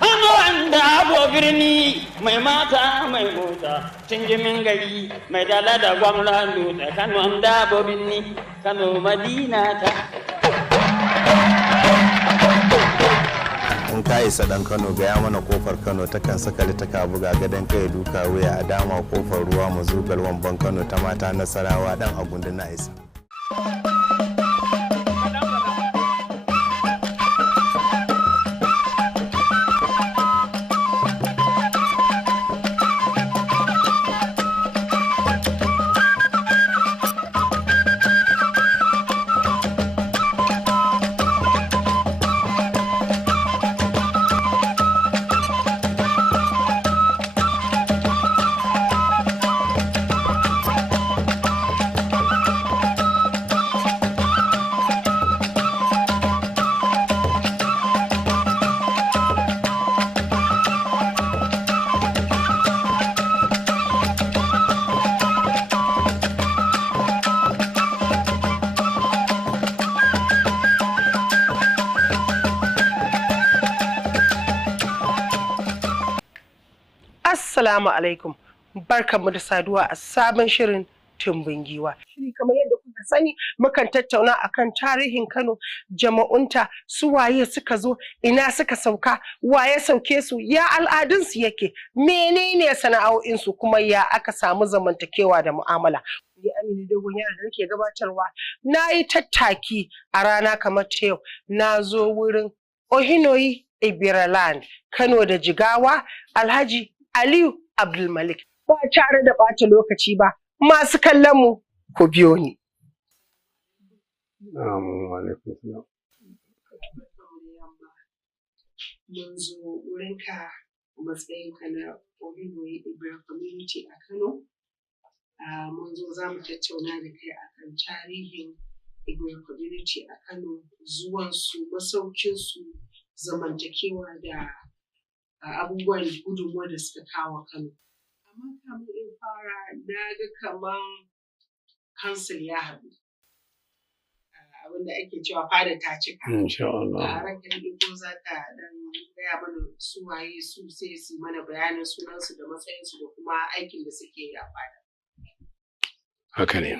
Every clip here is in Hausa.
Kano da abo birni mai mata mai mota tunjimin gari mai dala da gwamnan dutse Kano da abo birni Kano Madina ta. In ka isa dan Kano gaya mana kofar Kano takan sakali ta ka buga gadon kai duka wuya a dama kofar ruwa mu zugar wamban Kano ta mata Nasarawa dan agundu na isa. Assalamu alaikum, barkanmu da saduwa a sabon shirin tumbin giwa. Shiri kamar yadda kuka sani mukan tattauna akan tarihin Kano, jama'unta, su waye suka zo, ina suka sauka, waye sauke su, ya al'adunsu yake, menene sana'o'insu kuma ya aka samu zamantakewa da mu'amala. Ni Aminu Dogon Yaro da nake gabatarwa, na yi tattaki a rana kamar ta yau, na zo wurin Ohinoyi Ibiraland, Kano da Jigawa, Alhaji Aliyu Abdulmalik. Ba tare da ɓata lokaci ba, masu kallon mu ku biyo ni. Mun zo wurinka matsayinka na Ohinoyi Ibiraland Community a Kano. Mun zo za mu tattauna da kai akan tarihin Ibiraland Community a Kano, zuwansu, masaukinsu, zamantakewa da abubuwan gudunmuwa da suka kawo Kano. Amma kamar in fara na ga kaman kansil ya haɗu. Abinda ake cewa fada ta cika. Insha Allah. A ranka ko za ka dan gaya mana su waye su sai su mana bayanin sunansu da matsayinsu da kuma aikin da suke yi a fada. Haka ne.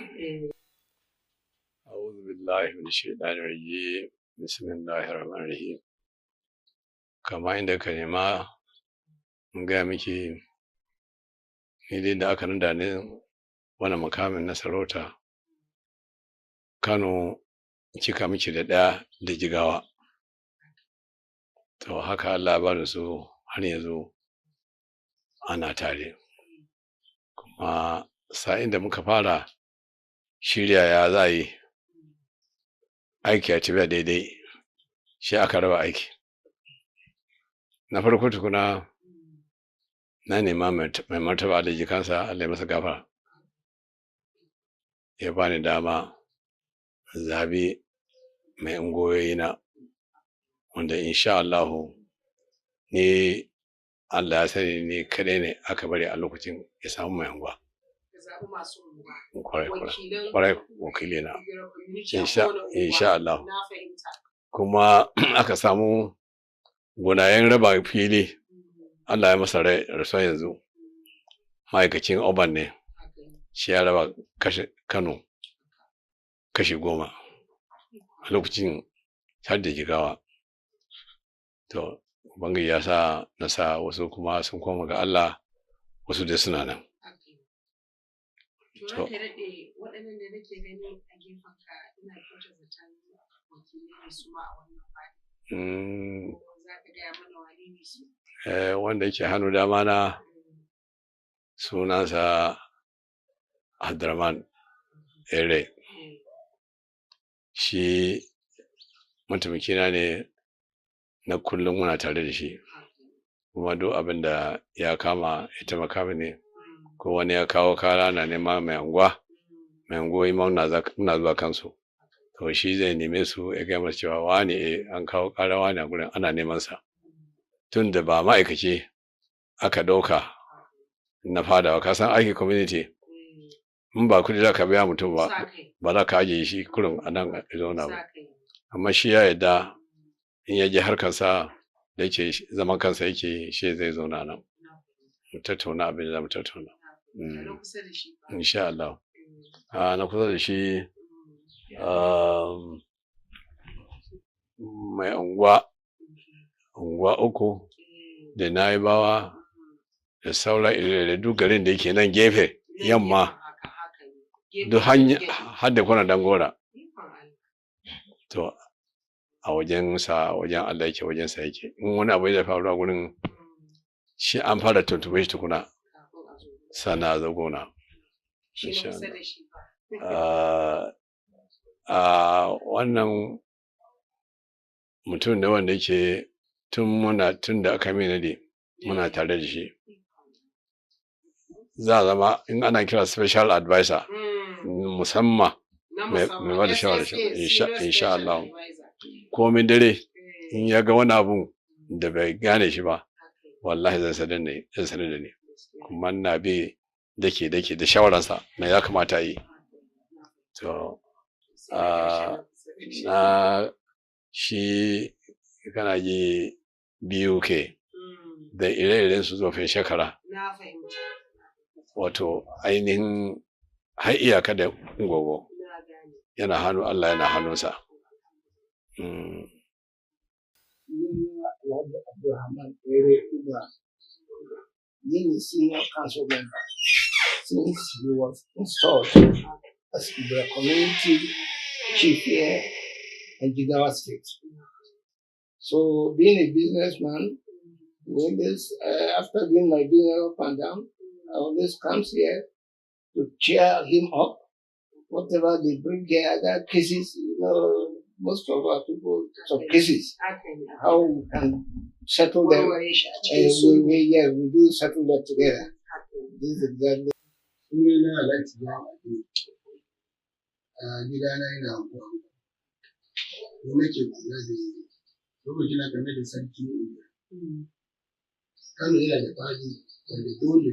A'udhu billahi minash shaitanir rajim. Bismillahir rahmanir rahim. Kama inda ka nema in gaya miki ni dai da aka nada ni wani makamin na sarauta Kano cika miki da ɗaya da Jigawa. To haka Allah ba da su har yanzu ana tare. Kuma sa'in da muka fara shirya ya za yi aiki a tafiya daidai shi aka raba aiki. Na farko tukuna na nema mai martaba da jikansa Allah ya masa gafara ya bani dama zabi mai ungoyoyi na wanda insha Allahu ni Allah ya sani ni kadai ne aka bari a lokacin ya samu mai unguwa. Kwarai wakili na insha Allah. Kuma aka samu gunayen raba fili Allah ya masa rai rasuwa yanzu ma'aikacin oban ne shi ya raba Kano kashi 10 a lokacin har da Jigawa. To Ubangiji ya sa na sa wasu kuma sun koma ga Allah wasu dai suna nan. To waɗannan da nake gani a gefenka ina kyautar zaton wakilai su ma a wannan fadi. Za ka gaya mana wane ne su? Wanda yake hannu dama na sunansa Abdurrahman Ere. Shi mataimakina ne na kullum muna tare da shi. Kuma duk abin da ya kama ya taimaka mini ko wani ya kawo kara na nema mai anguwa yi mauna zuwa kansu. To shi zai neme su ya gaya masa cewa wani an kawo kara wani a gurin ana neman sa. Tun da ba ma'aikaci aka ɗauka na fadawa ka san aiki community in ba kudi za ka biya mutum ba za ka ajiye shi kurin a nan a zauna ba. Amma shi ya yarda in ya je harkarsa da yake zaman kansa yake shi zai zo nan mu tattauna abin da za mu tattauna. Insha Allah. Na kusa da shi mai unguwa uku da Naibawa da sauran da duk garin da yake nan gefe yamma duk hanya har da kwana Dangora. To a wajen Allah yake, wajen sa yake. In wani abu ya faru a gurin shi an fara tuntube shi tukuna sana zagona. Wannan mutum ne wanda yake tun da aka mina ne muna tare da shi. Za a zama in ana kira special advisor musamman mai ba da shawara insha Allah. Komin dare in ya ga wani abu da bai gane shi ba wallahi zan sanar da ni kuma na bi dake da shawararsa na ya kamata yi. To na shi kana ji biyu ke da ire-iren su zofin shekara wato ainihin har iyaka da gogo yana hannu Allah yana hannunsa. Senior council member since he was installed as the community chief here in Jigawa State. So being a businessman, after doing my business up and down, I always comes here to cheer him up. Whatever they bring here, other cases, most of our people, some cases, how we can settle them. We do settle that together. This is exactly. I like to know. Gidana yana amfani da nake kula da lokacin na game da sarki Kano yana da fadi wanda dole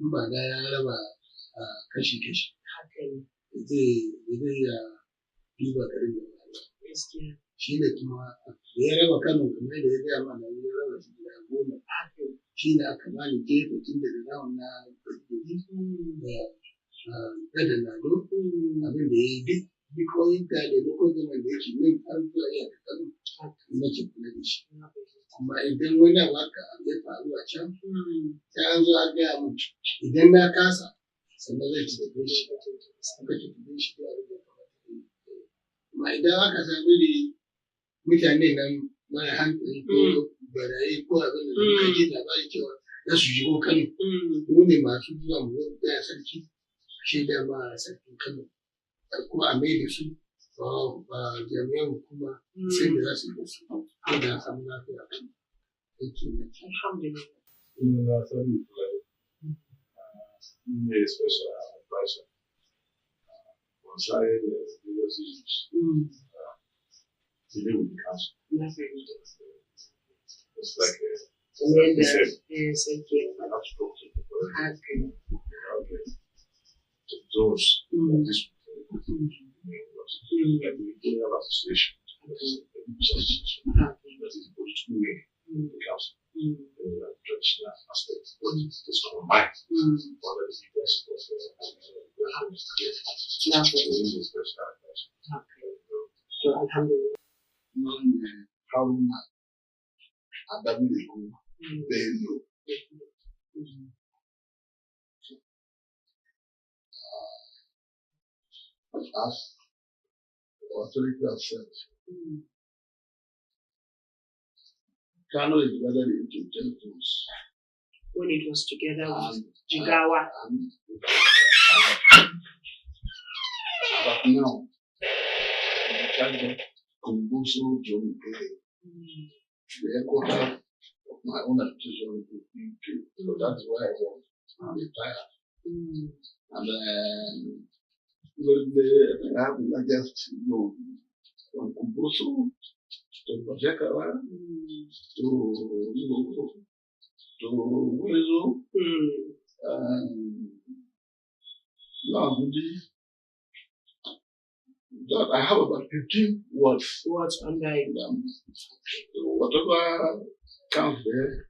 in ba da ya raba kashi-kashi zai ya duba garin da shi ne kuma da ya raba Kano kamar da ya gaya mana ya raba shi da 10 shi ne aka bani gefe tun da zawon na da Lado abin da ya yi duk wani da lokacin da yake yin har zuwa iya da Kano nake kula da shi. Amma idan wani abu haka ya faru a can sai an zo a gaya mun idan na kasa sannan zai ci da shi aka ci da shi da abin da kamata. Amma idan aka sami da mutane nan mara hankali ko barayi ko abin da suka ji labari cewa za su shigo Kano mu ne masu zuwa mu zo da sarki shi da ma sarkin Kano kuma a mai da su ba jami'an hukuma sai da za su yi su ko da samu lafiya kan aiki na alhamdulillah. Ina sani ne special advisor on side of issues to do with the council. It's like those this association that is political way the council traditional aspects but it's combined one of the best so alhamdulillah Haruna Adamileku Bello as authority of self. Kano is divided into territories. When it was together with Jigawa. But now, Kumbuso John the headquarters of my own administration in the UK. So that's why I was retired. And then I have not just from Kumbuso to Bajakawa to Wezo and Namudi. That I have about 15 words under them. Whatever camp there,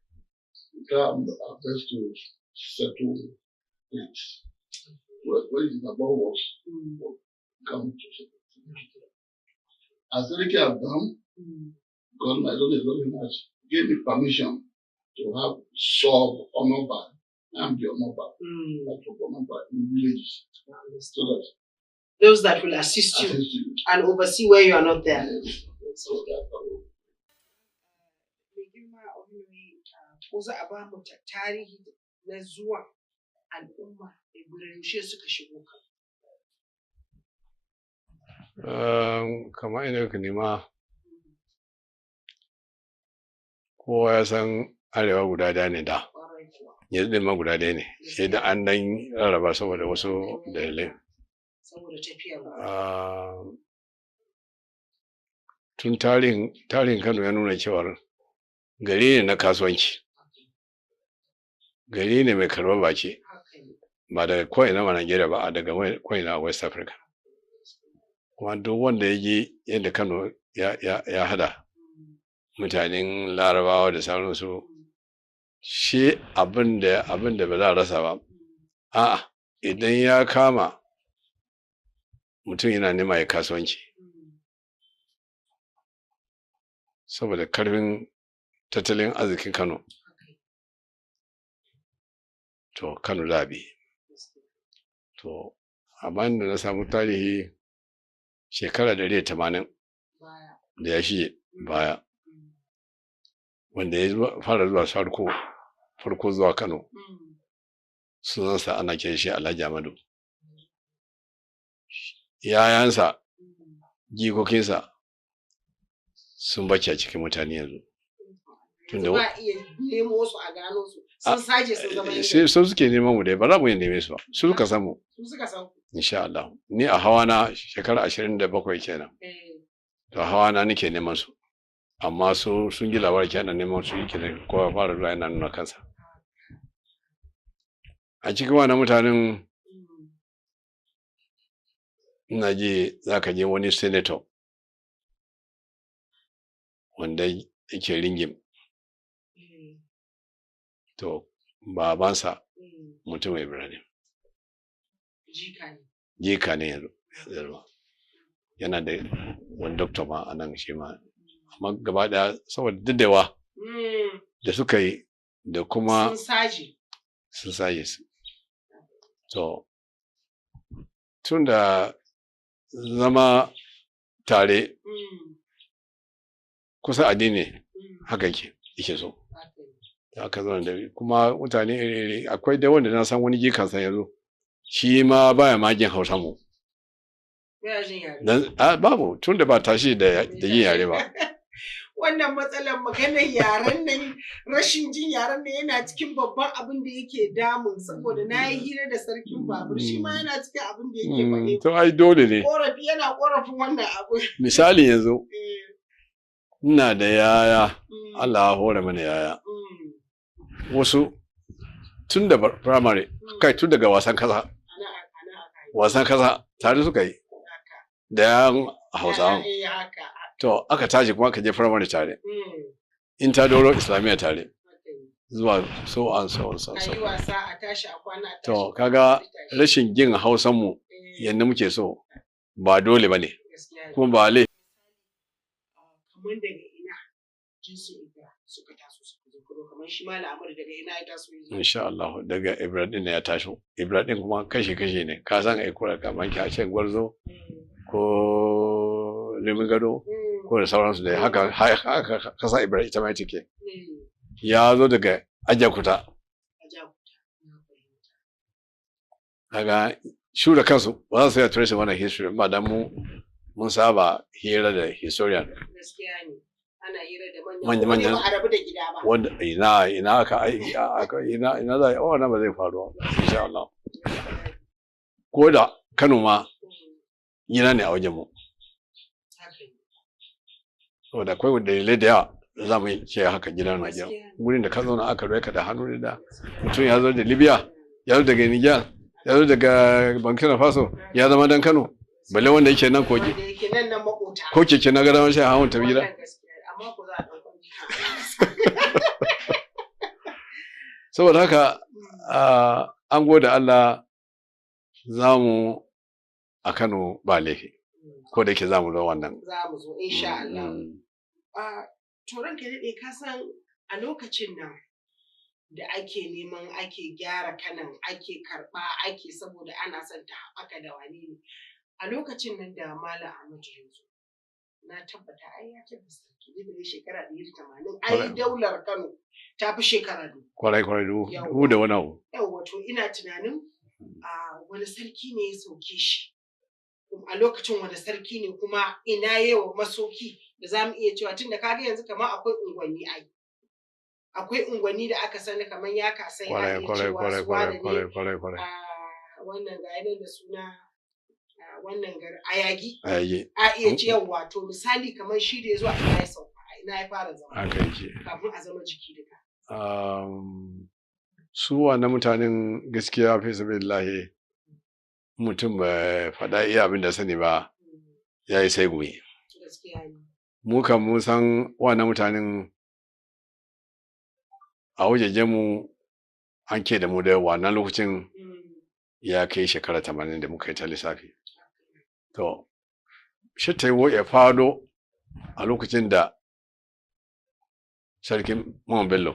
come our best to settle it. What is above us, come to settle. As Ricky have done, God, my Lord is very much, gave me permission to have sub honorable and the honorable, like honorable in villages. So that Those that will assist you and oversee where you are not there. so that ko za a ba mu tarihi na zuwa al'umma da yaushe suka shigo kan. Kamar ina ka nema kowa ya san arewa guda ɗaya ne da yanzu ɗin ma guda ɗaya ne sai da an dan rarraba saboda wasu dalilai Saboda tafiyar tun tarihin Kano ya nuna cewar gari ne na kasuwanci, gari ne mai karɓar baki ba daga ko'ina a Najeriya ba, a daga ko'ina a West Africa. Kuma duk wanda ya ji yadda Kano ya hada mutanen Larabawa da sauransu, shi abin da ba za a rasa ba. A'a, idan ya kama mutum yana nema ya kasuwanci saboda karfin tattalin arzikin Kano, to Kano za a bi. To amma da na samu tarihi shekara 180 da ya shige baya, wanda ya fara zuwa farko zuwa Kano, sunansa ana kiran shi Alhaji Amadu. Yayansa, jikokinsa sun bace a cikin mutane yanzu. Tunda ba iya nemo su a gano su, sun saje sun zama sai su suke neman mu dai, ba za mu yi neme su ba, su suka samu. Su suka san Insha Allah. Ni a hawa na shekara 27 kenan. To hawa na nake neman su. Amma su sun ji labarin kenan neman su yake da kowa fara zuwa yana nuna kansa. A cikin wannan mutanen ina ji za ka je wani senator wanda yake ringim. To babansa mutum Ibrahim. Jika ne yanzu. Yana da wani doctor ma a nan shi ma. Amma gaba daya saboda daddawa da suka yi da kuma sun saje su. To tun da zama tare kusa addini haka yake so. Aka zo da kuma mutane iri akwai da wanda na san wani jikansa yanzu shi ma baya magin Hausa mu. Babu tun da ba tashi da yin yare ba. Wannan matsalar maganar yaren nan, rashin jin yaren nan yana cikin babban abin da yake damun, saboda na yi hira da sarkin babur shi ma yana cikin abin da yake faɗi. To ai dole ne. Korafi yana korafin wannan abu. Misali yanzu ina da yaya, Allah ya hore mana yaya. Wasu tun da primary kai tun daga wasan kasa tare suka yi da yan Hausawa. To aka tashi kuma aka je primary tare, in ta doro Islamiyya tare zuwa so on. To kaga rashin jin Hausan mu yadda muke so ba dole ba ne, kuma ba le. Kamar daga ina jinsin Ibra suka taso suka zo kamar shi ma Amadu daga ina ya taso yanzu. Insha Allah daga Ibra din ya taso. Ibra din kuma kashe ne, ka san ai kura kamar ki a ce Gwarzo ko Limin Gado ko da sauransu da haka kasa Ibra ita ma take. Ya zo daga Ajakuta. Kaga su da kansu ba za su iya trace wannan history ba dan mun saba hira da historian. Gaskiya ne. Ana hira da manyan ba a rabu da gida ba. Wanda ina aka ina za a wannan ba zai faru insha Allah. Ko da Kano ma gina ne a wajen mu. Saboda akwai dalilai da yawa za mu ce haka gida na gida. Gurin da ka zauna aka roye ka da hannu da mutum ya zo da Libya, ya zo daga Niger, ya zo daga Burkina Faso, ya zama dan Kano. Balle wanda yake nan koki. Ko keke na gada wani sai hawan tafi gida. Amma ku za a ɗauka saboda haka an gode Allah za mu a Kano ba laifi ko da yake za mu zo wannan. Za mu zo insha Allah. To ranka daɗe ka san a lokacin nan da ake neman ake gyara kanan ake karɓa ake saboda ana son ta haɓaka da wane ne. A lokacin nan da Malam Ahmadu ya zo na tabbata ai ya tabbata da shekara 180 ai daular Kano ta fi shekara kwarai du da wani abu. Yawwa to ina tunanin wani sarki ne ya sauke shi a lokacin wani sarki ne kuma ina yawa masoki da za mu iya cewa tun da kaga yanzu kamar akwai unguwanni ai akwai unguwanni da aka sani kamar ya kasai a iya cewa su wane ne wannan ga yanar da suna wannan gari ayagi a iya cewa to misali kamar shi da ya zo a ina ya sauka ina ya fara zama kafin a zama jiki duka. Su wannan mutanen gaskiya fi sabilillahi mutum bai faɗa iya abin da sani ba ya yi sai gumi. Mu kan mun san wannan mutanen a wajejen mu an ke da mu da wannan lokacin ya kai shekara 80 da muka yi ta lissafi. To, shi ta yi ya fado a lokacin da sarkin Muhammad Bello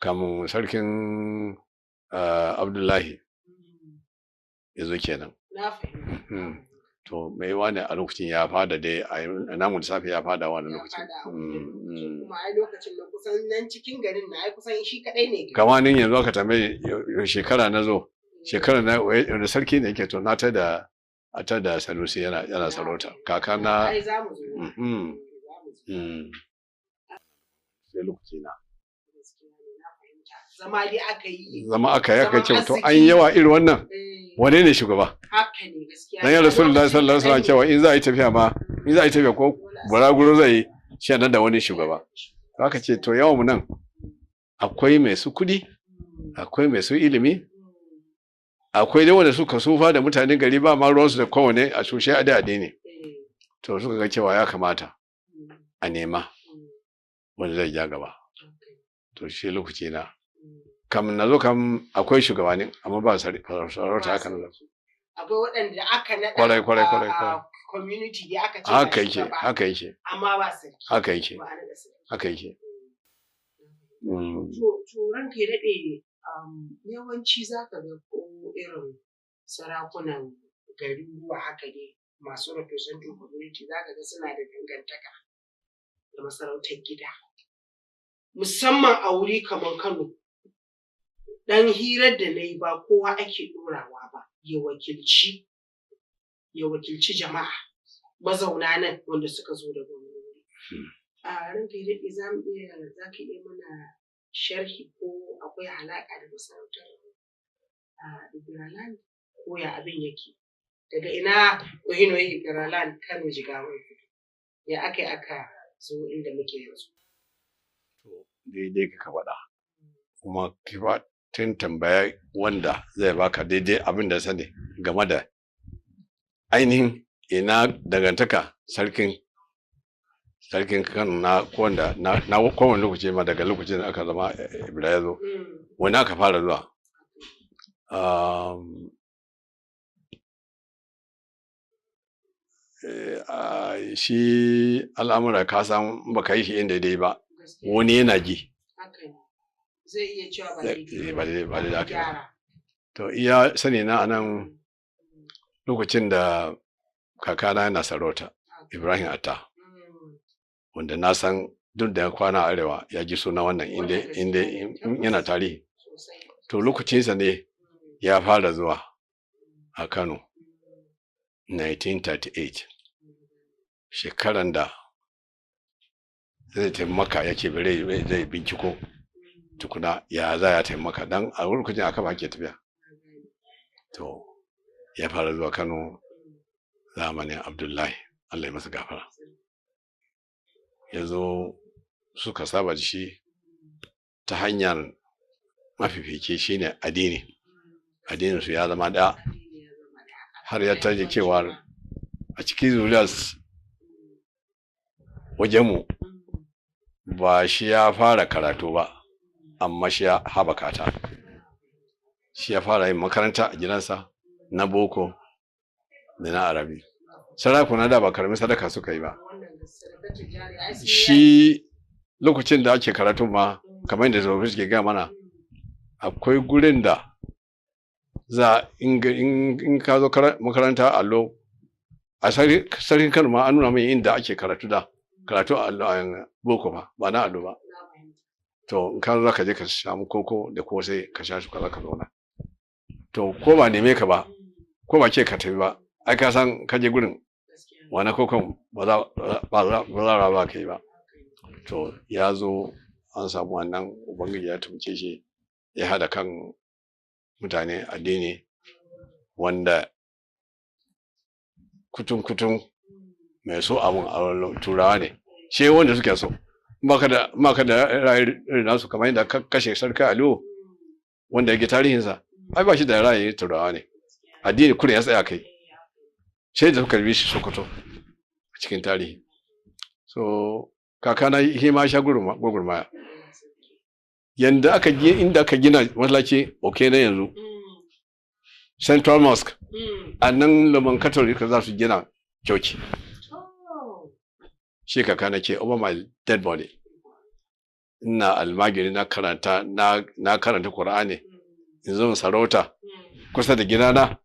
kamun sarkin Abdullahi ya zo kenan. To mai wani a lokacin ya fada dai a namun lissafi ya fada wani lokacin. Kuma ai lokacin da kusan nan cikin garin na ai kusan shi kadai ne. Kamanin yanzu aka tambaye shekara na zo shekara na wanda sarki ne yake to na ta da Sanusi yana sarauta kaka na ai za mu zo. Sai lokaci na zama dai aka yi aka ce to an yawa irin wannan wane ne shugaba haka ne gaskiya dan ya Rasulullahi sallallahu alaihi wasallam cewa in za a yi tafiya ko buraguro zai yi shi nan da wani shugaba haka ce to yawan mu nan akwai mai su kudi akwai mai su ilimi akwai dai wanda suka sufa da mutanen gari ba ma ruwansu da kowane a shushe a da ne to suka ga cewa ya kamata a nema wanda zai ja gaba to shi lokaci na kam na zo kam akwai shugabanni amma ba sarauta haka nan akwai waɗanda aka naɗa kwarai community da aka ce haka yake amma ba sarki haka yake to ranka ya daɗe yawanci za ka ga ko irin sarakunan garuruwa haka ne masu representing community za ka ga suna da dangantaka da masarautar gida musamman a wuri kamar Kano dan hirar da na yi ba kowa ake ɗorawa ba ya wakilci jama'a mazauna nan wanda suka zo daga wuri. A ranka ya daɗe za ka iya mana sharhi ko akwai alaƙa da masarautar Igiraland ko ya abin yake daga ina Ohinoyi Igiraland Kano Jigawa ya aka zo inda muke yanzu. Daidai ka faɗa kuma kifa tun tambaya wanda zai baka daidai abin da sani game da ainihin ina dangantaka sarkin Kano na wanda na kowane lokaci ma daga lokacin da aka zama Ibra ya zo wani aka fara zuwa shi al'amura ka san baka yi shi inda dai ba wani yana ji zai iya cewa ba da aka to iya sani na anan lokacin da kakana yana sarauta Ibrahim Atta wanda na san duk da ya kwana arewa ya ji suna wannan inda yana tarihi to lokacinsa ne ya fara zuwa a Kano 1938 shekaran da zai taimaka yake bare zai binciko tukuna ya za ya taimaka dan a lokacin aka ba ke tafiya to ya fara zuwa Kano zamanin Abdullahi Allah ya masa gafara ya zo suka saba da shi ta hanyar mafifici shine addinin su ya zama da har ya taje cewa a cikin zuriyar wajenmu ba shi ya fara karatu ba, amma shi ya haɓaka ta. Shi ya fara yin makaranta a gidansa na boko da na arabi. Sarakuna da ba karamin sadaka suka yi ba. Shi lokacin da ake karatu ma kamar yadda zai ke gaya mana, akwai gurin da za in ka zo makaranta allo a sarkin Kano ma an nuna mai inda ake karatu a boko ba na allo ba. To in ka zo ka je ka samu koko da kosai ka sha shi ka zauna. To ko ba neme ka ba, ko ba ce ka tafi ba, ai ka san ka je gurin wani kokon ba za ba ka yi ba. To ya zo an samu wannan, ubangiji ya tumce shi ya hada kan mutane addini wanda kutun mai so abun a turawa ne, shi wanda suke so. Maka da ra'ayi nasu kamar yadda kashe sarki Aliyu wanda yake tarihinsa, ai ba shi da ra'ayi turawa ne, addini kullum ya tsaya kai, sai da suka bi shi Sokoto a cikin tarihi. So kakana shi ma sha gurmaya yanda inda aka gina masallaci na yanzu Central Mosque, a nan Roman Catholic za su gina coci. Shi kakana ce over my dead body, ina almagiri na karanta Qur'ani, in zo sarauta kusa da gidana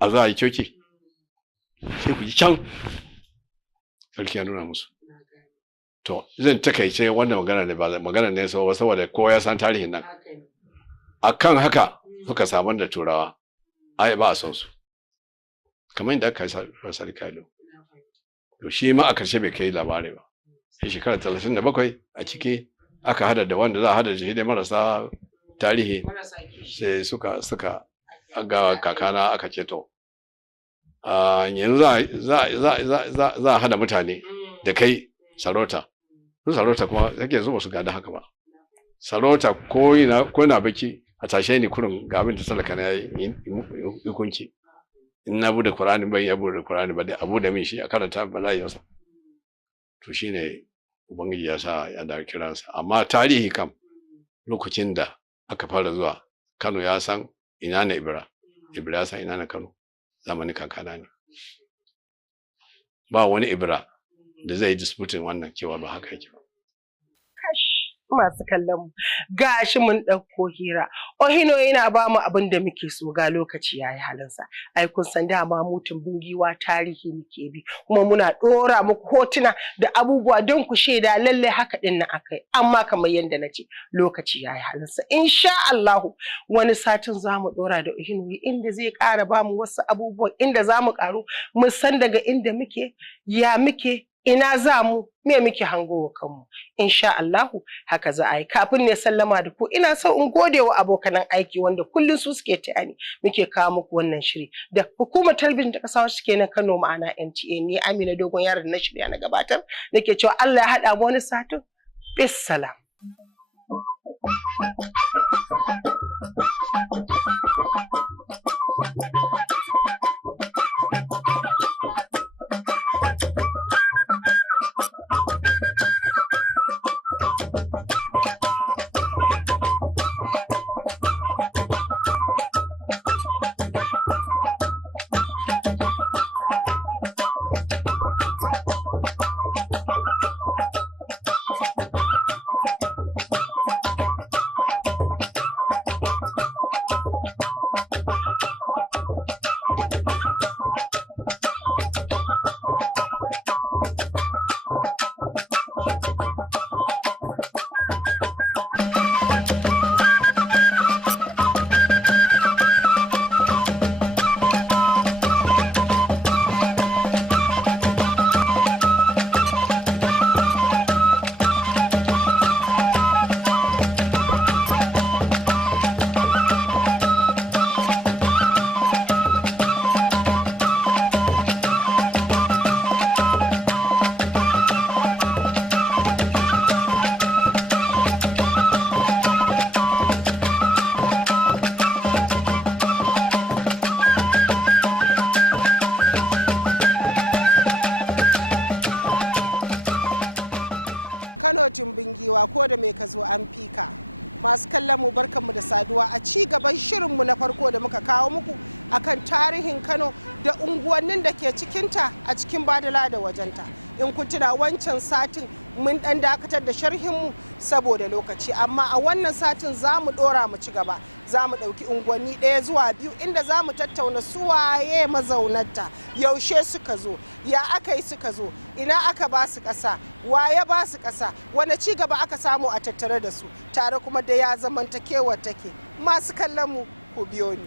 a za a yi coci, sai ku ji can sarki ya nuna musu. To zan takaice wannan magana ne saboda kowa ya san tarihin nan. Akan haka suka samu da turawa, ai ba a son su kamar yadda aka yi sarki Alo. To shi ma a karshe bai kai labari ba, sai shekara 37 a ciki aka hada da wanda za a hada da shi da marasa tarihi, sai suka ga kakana aka ce to yanzu za a hada mutane da kai sarauta. Su sarauta kuma yake zuba su gada haka ba. Sarauta ko na baki a tashe ni kurin ga abin da talaka na yi hukunci. In na bude Qur'ani ban ya bude Qur'ani ba dai abu da min shi a karanta bala'iyarsa. To shine ubangiji ya sa ya da kiransa. Amma tarihi kam lokacin da aka fara zuwa Kano ya san ina ne Ibra ya san ina ne Kano, zamanin kakana ne. Ba wani Ibra da zai disputin wannan cewa ba haka yake ba. Masu kallon mu gashi mun ɗauko hira, Ohino yana ba mu abin da muke so, ga lokaci yayi halinsa. Ai kun san dama mu Tumbingiwa tarihi muke bi, kuma muna ɗora muku hotuna da abubuwa don ku shaida lalle haka din nan akai. Amma kamar yadda na ce lokaci yayi halinsa, insha Allahu wani satin za mu ɗora da Ohino inda zai ƙara ba mu wasu abubuwan, inda za mu ƙaru mu san daga inda muke, ya muke, ina za mu, me muke hango wa kanmu. Insha Allahu haka za a yi. Kafin ne sallama da ku, ina so in gode wa abokanan aiki wanda kullum su suke tayani muke kawo muku wannan shiri, da hukumar talabijin ta kasa wacce ke nan Kano ma'ana NTA. Ni Amina Dogon Yaro da na shirya na gabatar nake cewa Allah ya haɗa mu wani satin. Bis salam. tumbin giwa ko da mai ka zo an fika. Masu kallon mu barkanmu da saduwa a ci gaban shirinmu na farko da muka kawo muku akan tarihin Kano da unguwannin da ke cikinta a cikin Badala da wajenta. In kun tuna wancan satin mun dan dakatar da sharhinmu saboda lokaci, amma a wannan satin za mu dora mu ci gaba. Za mu ɗauki unguwanni 1 zuwa 2 inda za mu tattauna suwaye mazaunanta, yaushe suka zo, ya aka yi suka zo, ina aka ba su ƙasa, waye ba su ƙasa, wane ci gaba aka samu a tattare da su, tare kuma da ya zamantakewar take. Masu kallon mu ku biyo ni.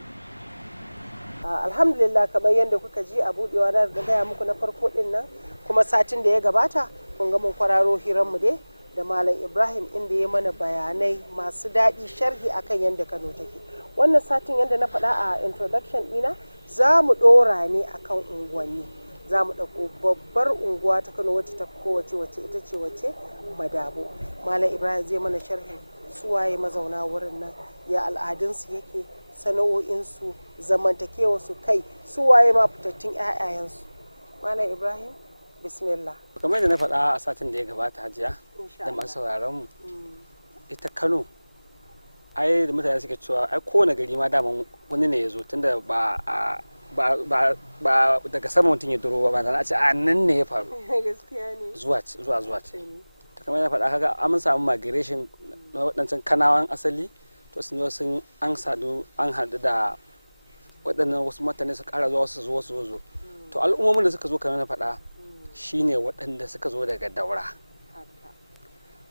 Alhamdulillah, kamar yadda kuka ji a buɗewa na da gaya muku na farko ɗin nan, kuma satin da ya gabata kun ga mun kwararo hiranmu dai da Malam Ibrahim inda ya mana bayanai masu daɗi, sharhi akan yadda Kano take. Wannan satin yadda na faɗa a introduction ɗina, za mu ɗora ne akan unguwanni. Za mu ɗauko babbar unguwa ta Kano wacce ta fi kowace wacce ita ce wacce Madabo. Malam Ibrahim zai mana sharhi suwaye mazauna wurin nan, ya al'adunsu yake, sana'o'insu, zamantakewarsu, kai suwaye ma fitattun 'ya'yayensu. Malam Ibrahim, bismillah. Kamar yadda na faɗa a satin da ya gabata, Hajiya da masu sauraron mu, ita Kano ai da mutane suke cewa ai kowane gari ma daman wani ne ya zo, tunda ba daga sama mutum ya duro ba, a ce a nan ne ya faru. Zuwa ce ta kamar yana faɗa, kaga an samu migration na waɗancan Kanawan asali, to sun zo sun an haɗu da waɗannan wasu mutane su ƙara zuwa wasu zo. To al'ummomin da suka zo kamar na faɗa shine waɗanda suka zo daga Daura.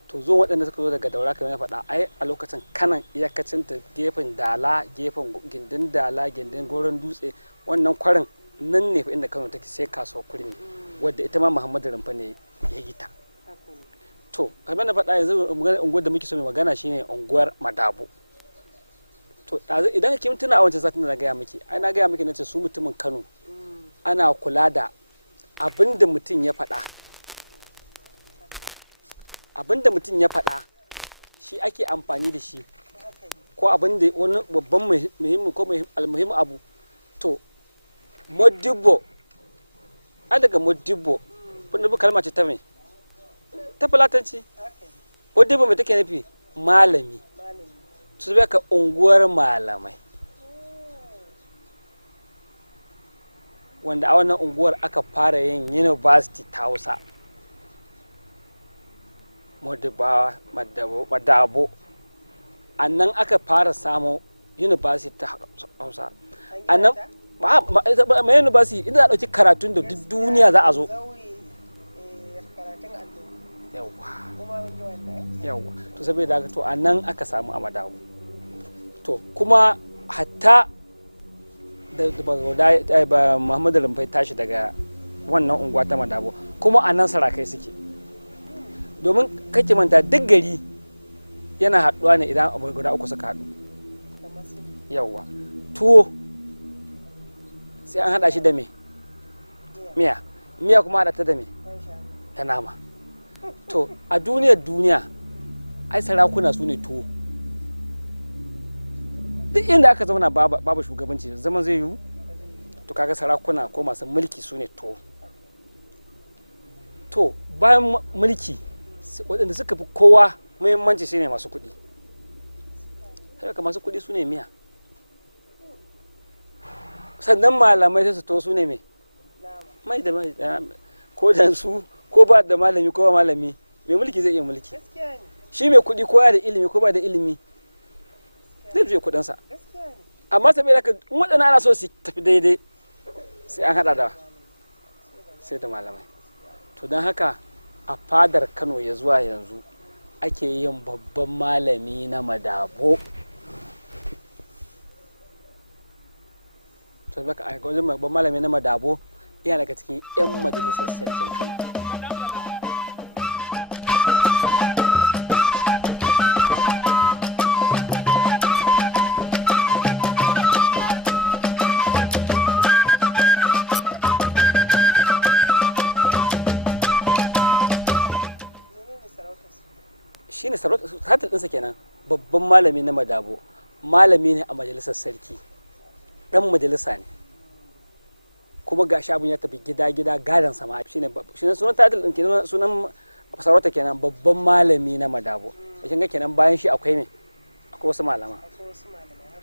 To zo waɗanda suka zo daga Daura kamar na faɗa, ai a lokacin Kanan iyakacin ta gefen Dala, gefen gindin Dala, gindin Goron Dutse, wannan kwarin nan ne inda Kano take, sai kasuwar Kurmi wadda ita ma Muhammadu Rumfa ne ya yi ta. To kamar na faɗa yanzu unguwar da muke so mai magana shine unguwar Madabo. To idan kin tuna a wancan satin da na gaya miki, ai na gaya miki na ce su mutumin Kano ana kula da abin da mutum ya faɗa. Abin da mutum ya faɗa shi ake amfani da shi, ko abin da wani babban muhimmi ko almuhimmi abu. To Modibbo, an daga Modibbo wanda kalma ce ta mai ta Fulatanci. Modibbo mai take nufi? Malami. Su bai ka unguwar malamai, wanda a wannan unguwar aka fara yin university ta Hausa. Madabo a nan aka fara samun university ta Hausa. A nan mai university inda za a ɗauki karatun da duk duniya za a zo. Yawwa. To saboda haka to a nan aka samu a Madabo. To kuma hatta da Muhammadu Rumfa tashi daga wannan unguwa ta Madabo, kuma a nan sarakai suke. Domin kake manta duk gari yana haɗuwa ne idan abu guda uku suka haɗu. Yawwa. Tuwo sai an haɗa shi da me? Miya kuma haɗa ta da me? Da nama. To a duniya ai sarakuna su ne tuwo. Duk inda aka zauna babu shugabanci zaman zai yiwu. To kaga sarakuna ko masu mulki su ne tuwo. To bayan mulki waɗanda suka fi kowa muhimmanci shi ne masu kuɗi. Haka masu kuɗi su ne miya. Sannan malamai sai su to su ne mai da ko da su ko ba da malami ko ba malami mai mulki zai iya mulki. Shi mai kuɗi ko ya da ilimi ko ba da ilimi zai fiye kuɗinsa. Amma saboda haka waɗanda ana so su tafi daidai sai an haɗa da sai da malamai. To don haka a fadar Kano ya zuwa yanzu ake yin babban malami na Madabo. To baka a wajen babban malami na Madabo yana daga cikin 'yan majalisar sarkin Kano. Shi ne sarautar ɗinsa kenan, babban malami na Madabo, malami ne a majalisar sarki, ɗan majalisa ne, kuma ga abin ya tafi gida-gida gadon sama. Shi ne sunan title ɗin kenan, sunan sarauta kenan babban malami na madabo. Kin ga kenan bayan shi akwai wasu malama.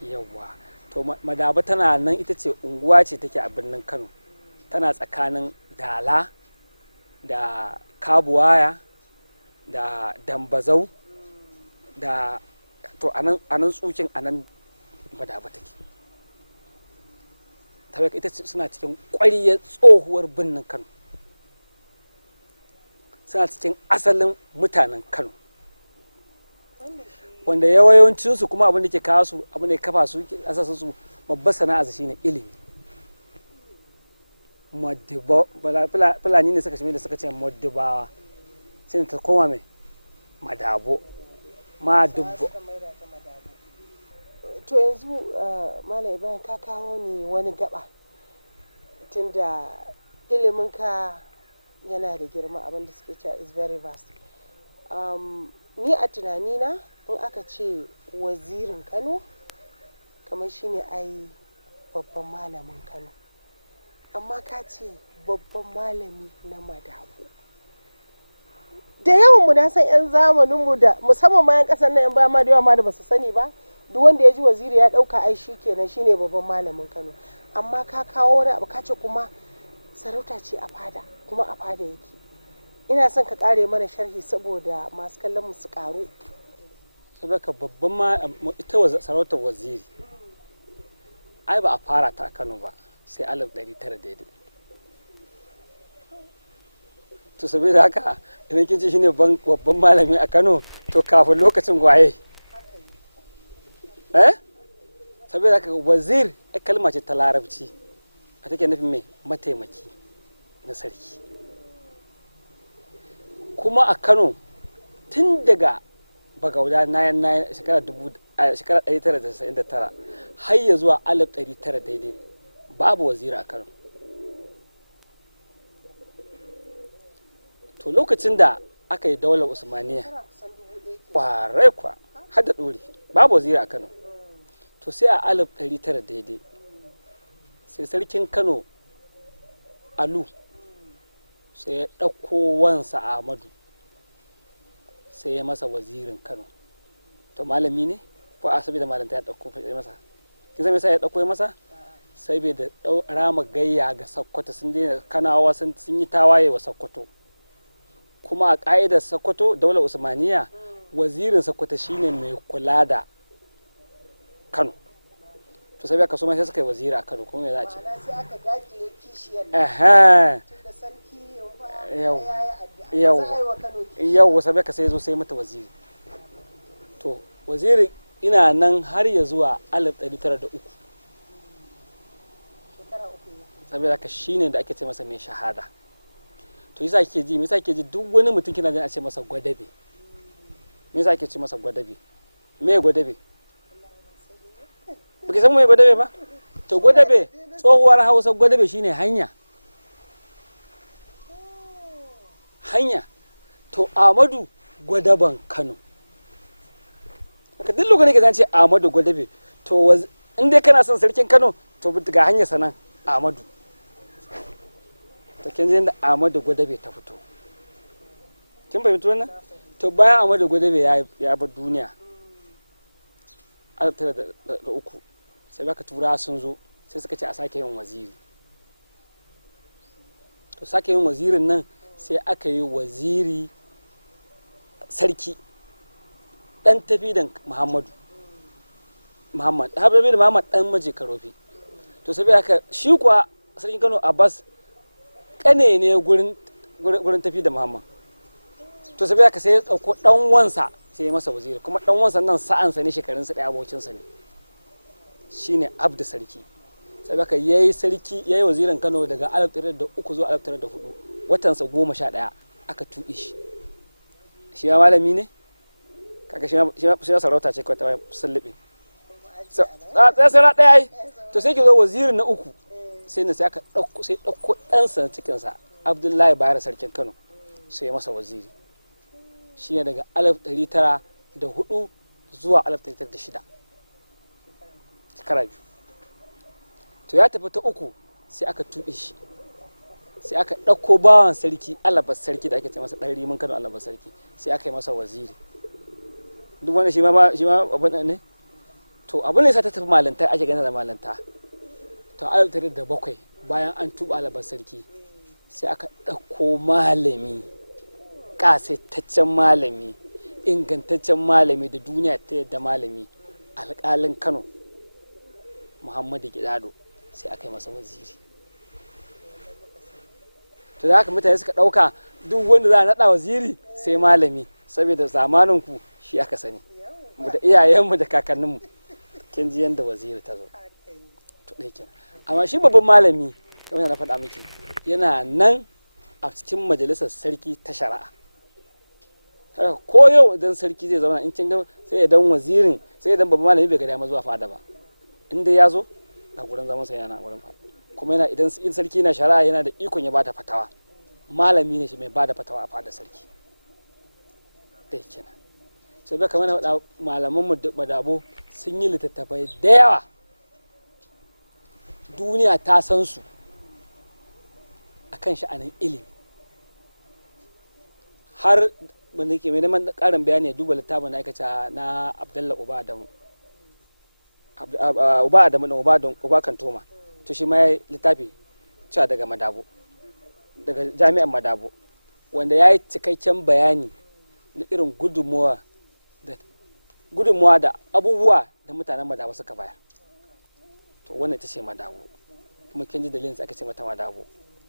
Yawwa. To madaba tana nan, ita ce unguwa ce take a birnin Kano, tana tsakanin Dala da Kabuwaya da Dambazau da to anan tsukin anan madaba take. Ita suna cikin ƙwariyar tsohuwar birnin Kano, suna cikin asalin mutanen Kano, wanda yawancinsu kuma abin da ke kawo su, abin da ya kafa su, asasin su babbar sana'a shine ilimi. Fulani ne suka da suka ce Modibawa, sai ta koma mai Madabo, Madubbo. To yanzu Malam Ibrahim, ka kawo ni wani gaba, tunda iliminka yana da girma, abin da suke cewa is very vast. Ni a tunanina in aka ce wazirin Kano kamar shine ai babban malamin Kano, amma ka ce babban malami na madabo. Da yawan mu na san 'yan zamaninmu da musamman ma 'yan ƙasar na 'yan baya ma da yawa ma da ba su sani ba, duk wanda ya ji waziri ya ɗauka ai shi kenan shine babban malamin Kano. Amma ka kawo wani abu, ka ce kuma sarauta ce a fada, kuma a fada yake. Ina son ka ƙare mana sharhi saboda masu kallon mu su ƙaru. Saboda babban ita sarautar waziri ai ba a fara ta a Kano ba sai 1900 daidai. To saboda haka idan kin ce shine babban malami a Kano, to kafin lokacin waye? Saboda haka wazir kalma ce ta Larabci, a take nufin mai mataimaki na sarki. Kuma a Kano tun daga Bagauda na shekarar 1999 har ya zuwa 1900 daidai babu waziri a Kano. To lokacin da aka yi daular Usmaniya, ƙwarai kwa har da ɗori, babu waziri a Kano. To sai a 1900 daidai sai sarkin Kano Alu sai ya ɗauko wansa Ahmadu sai ya masa wazirin Kano. To malami ne ko a saboda malanta ya ɗauko ya masa? Kin san me yasa ya ɗauko ya masa? Saboda rama gayya ga Sokoto, sun daina Kanawa sun yi tawaye wa Sokoto. Kuma a ƙa'idar Sokoto daular Usmaniya, wazirin Sokoto shine mai kula da Kano. To sai ka so mai sai suka yi waziri a Kano, kuma me za a ce? Sai aka dakile kishiyar nan. Tunda sarki yau sai ka sai zo sai mata waziri. To waziri ina nan har ya zuwa 1903. Shekara 3. Saboda ka shine da ake ce masa mai shahada. To yasa kike ji, me yasa kike ji duk wani mutum kina jin a ce masa gwadabe? Me yasa ake ce masa gwadabe? Me gwadabe? Baki san me gwadabe ba? To gwadabe, tsohuwar Hausa gwadabe shine hanya. Hanya. To Ahmadu gwadaban Kano. Ka duk lokacin da ce Ahmadu gwadabe, to in dai kana son sarkin Kano, to ga hanyar sanan Ahmadu. To kin ji inda Ahmadu gwadabe ta fito. Kin fahimci wannan? To bayan Ahmadu gwadabe ya bar duniya 1903, sai baka tura sun zo sai suka ce a sake yin waziri. To sake yin wazirin nan sai aka yi waziri sarki dan tafi da Muhammad dan maje Karofi. To sai aka shi kuwa sarkin Kano Abbas kane ne gurin tafi da Muhammad. To sai aka sai ya dauko dan wansa sai ya masa waziri, kuma dan wansa nan sa'ansa ne, shekarunsa daya, abokinsa ne, shine Abdu sarki. Sai aka yayi wazirin Kano daga 1903 zuwa 1904, watansa 11 aka tuɓe shi. Shi ya malami ne? Kaga shi ya sarauta ce kawai ta sullube. Sai sana ɗaya yi. To sai ki zo wazirin na 3, sai aka ɗauko ɗansa cikinsa Abdullahi Bayar sarkin Kano sai ya masa waziri. Shi ne daga 1904 zuwa 1906. Shekara 2. To ya tafi ta 3 sai aka tuɓe shi. sai aka ɗauko bawan sarki alabar sarki da ake ce masa ɗan rimin Kano alabar sarki sai aka yi masa waziri. Duk wanda shi ma abin ne to abin da ya sa ta tafi malanta ake gana da malanta to a 1907 bayan an tuba alabar sarki sai aka ɗauko malami ƙasaitaccen malami ingantaccen malami da duniya ta yadda malami alƙalin Kano Muhammadu Gidado sai aka yi masa waziri. To da haka mutane suka ɗauka duk wanda za a naɗa waziri sai malami saboda zamaninku shi aka sani mu da iyayenmu da kakanninmu kin ji yadda waziri ta zo to ɗaya kenan. Amma shi babban malami kamar na faɗa miki yana nan a cikin majalisar sarki ta shari'a. Haka ko yau idan sarki zai zauna in kin ga sai idan wazirin sai idan babban malami bai ga dama zuwa fada ba in dai ya zo a gurin zaman sa yana a gurin fada kuma yana idan sarki na shari'a yana da ikon ya bada fatawa malami ne shi mai bada fatawa a fada sarki dai kenan. So bai kamar na malaman mu madabo sun yi littattafai da yawa duniya ta san su akan sha'anin ilimi har wanda ke mai neman karin bayani ya duba littafin na aikaca na Abdullah Uba Adamu Uba Kantoma to shi ma ya littafi cewa daga Madabo daga jami'an Madabo wanda ya yi cikakken bayani na irin gudunmuwa da abubuwa da mutanen Madabo suka bayar. To wannan ita ce Madabo kuma kin ji dalilin aka ce mata Madabo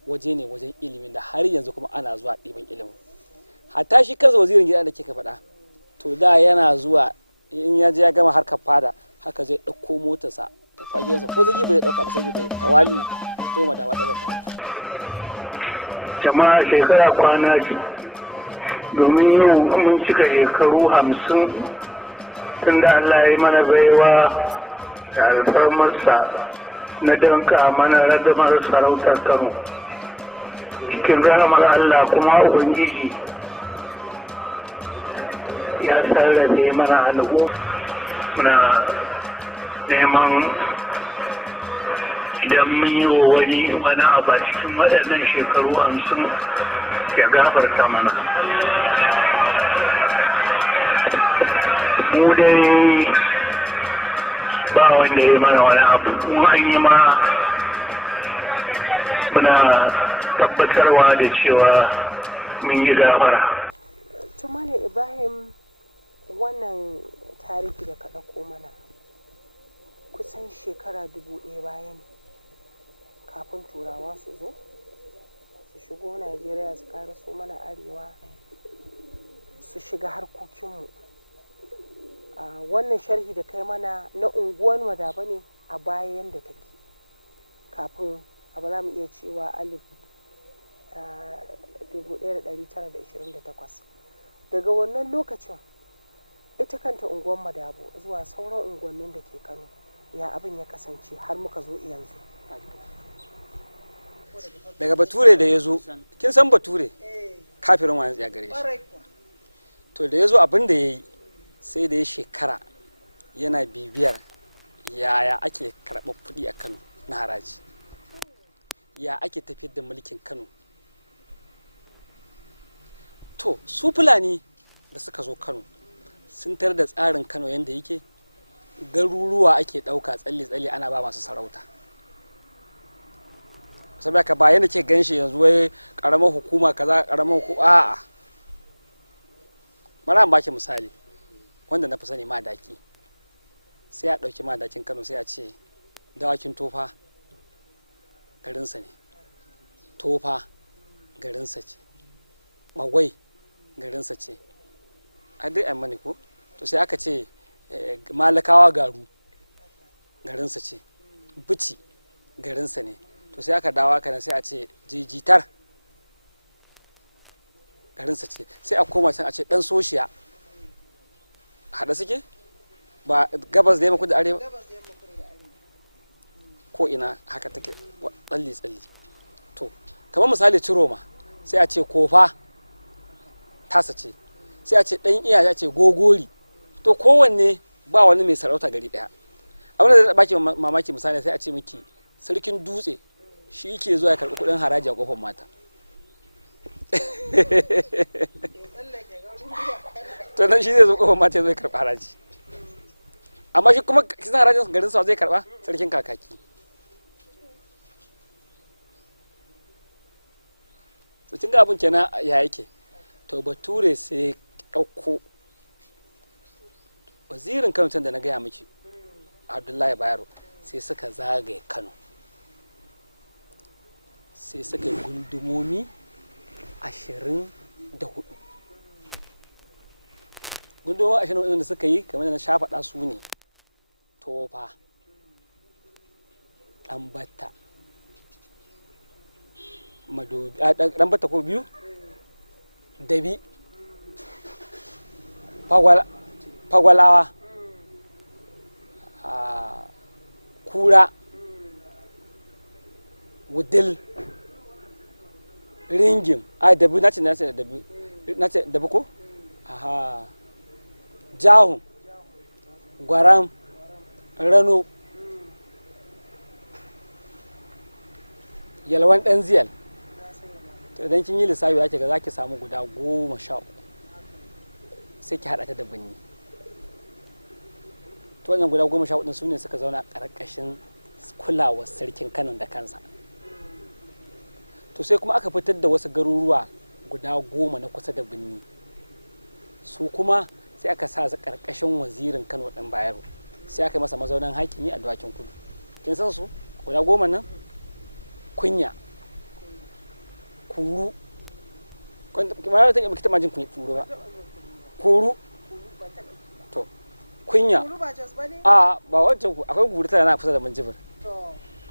waje ne wajen ilimin da har yanzu kuma ana zuwa ɗiban ilimin. Hatta shi kansa wazirin gida da kika faɗa to da yana zuwa in ya je ya gama harkar fada haka zai ɗauko motarsa ta fagiransa ko zagi ba zai ɗauka ba saboda tawali to Madabo ɗauka. Jama'a shekara kwana ce domin yau mun cika shekaru 50 tunda Allah ya yi mana baiwa da alfarmarsa na danka mana ragamar sarautar Kano. Cikin rahamar Allah kuma Ubangiji ya sarrafe mana al'umma muna neman idan mun yi wa wani abu a cikin waɗannan shekaru 50 ya gafarta mana. Mu dai ba wanda ya mana wani abu kuma an yi ma muna tabbatarwa da cewa mun yi gafara. Malam Ibrahim wannan tarihi da ka ɗauko mana kusan shekara 1000 baya ne kafin turawa su zo su shigo Najeriya su karaso mana arewa su shiga harkokinmu. Wannan sharhi da kai mana na unguwar Madaba ne a bayan da take kafin abu za mu iya cewa 1928. Daga wannan lokacin ita kanta unguwar Madabo zuwa sauran unguwannin da ke Kano ya abin ya kasance har muka zo yanzu. Daga Bature da ya zo kin san Bature kafirin wani ya gare shi to da ya zo abin da ya yi sai da ya shekara yana bibiyar yaya ake karɓar kuɗi a Kano na haraji ya ake tafiyar da mulkin Kano. To su Fulani da suka zo Kano sun tar da tsarin Kano yadda yake garuruwa ake ɗauka tsalle-tsalle ana ba masu sarauta saboda ka bayan da ke ganshi yanzu wai ƙaramar hukuma kaza ƙaramar hukuma a'a. Mara baki misali wanda na fi sani madaki sai a ɗauki madakin Kano sai a ce dawakin tofa garinsa ne, tofa garinsa ce, bagwai garinsa ce a dai an mani ko to sai aka ce malakawa garu garinsa ce, bici garinsa ne to sai aka dawo aka sai a ce jijitar garinsa ce sai a koma can a ce dan soshiya haɗa suke ba gabas da yamma kudu da arewa ko ina haka take tsalli to kamar misali ciroma sai a ce kofa tasa ce sai a ce dan iya ya ce gogori to kowanne ba wani mai sarauta gari daya abin da zai baki mamaki misali sai a ce miki sarkin dutse shi ke zuwa ya karɓi kuɗin haraji a ƙofar mata. To nan shi zai zo ƙofar mata ya zo ya karɓi haraji. Amma shi kuma kisan harajin garin sa zai karɓa sarkin kakaki. To kin ga abin kenan ya yake. To bature sai ɗauko wazirin Kano da na gaya miki Abdullahi Bayero sai suka zagaye Kano, sai suka yi gundumomi 24. Gundumomi 24 da suka yi kamar da na shafaɗa su ne Tofa, Ɗanbata, Madobi, Ɗanbata ko biyu, Dabi, Fagwalawa, Kura, Wudil, Ringim, Dabi nace Dabi ko? Jahun, Gwaram, Rano, Yalwan ɗan Ziyal. To idan kin yi lissafi za ki samu guda 13 sai ki haɗa ta da binni. To wannan guda 14 su ne suka zauna ƙarƙashin kulawar sarkin Kano da kansa. To sai kuma aka fitar da wasu garuruwa guda 10 na kusa da binni, su kuma sai aka sa su ƙarƙashin wazirin Kano ɗin Bayero, sai aka yi masa mazaunan hakimi a Dawakin Kudu. Kin san su guda 10 nan? Kunya, Kuru, kuma ta yi majin Kuru ba, Kuru, to Kunya, ba wancan akwai Kuru tana na kusa da Minjibir,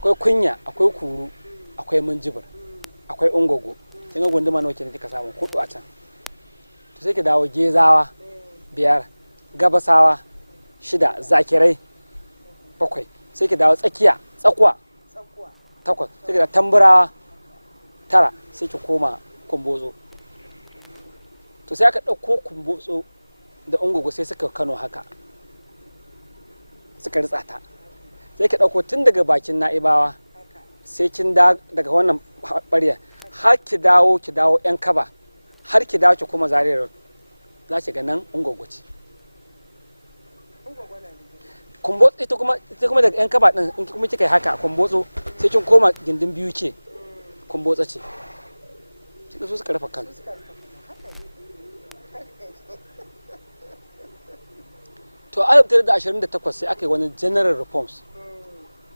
akwai Kunya, akwai Kuru, akwai Minjibir, akwai Ungogo. Kin ga gunduma nawa kenan kika samu? 4 a can. To sai ki dawo Gezawa 5, Gabasawa 6, Zakirai 7, sai ki dawo Tsakuwa 8, sai ki da Tamburawa 9, sai ki koma Kumbotso. To sai aka ɗauko Kumbotso da Ungogo sai suka Kano haka, suka ritsa ta. Sai ki ɗauko tun daga bakin Na'ibawa sai kin da daga wannan ɓarya har ki dawo yan Kaba, har ki dawo ki kuma Zaria, za ki ga nan Ungogo ce. Kumbotso ita kuma daga yan Kaba din in kuma kika yi haka Kumbotso sai kin koma gindin biyu ke Kumbotso ce. Kika so suka rafa Kano. To a 1928 sai aka yi wani general reforms,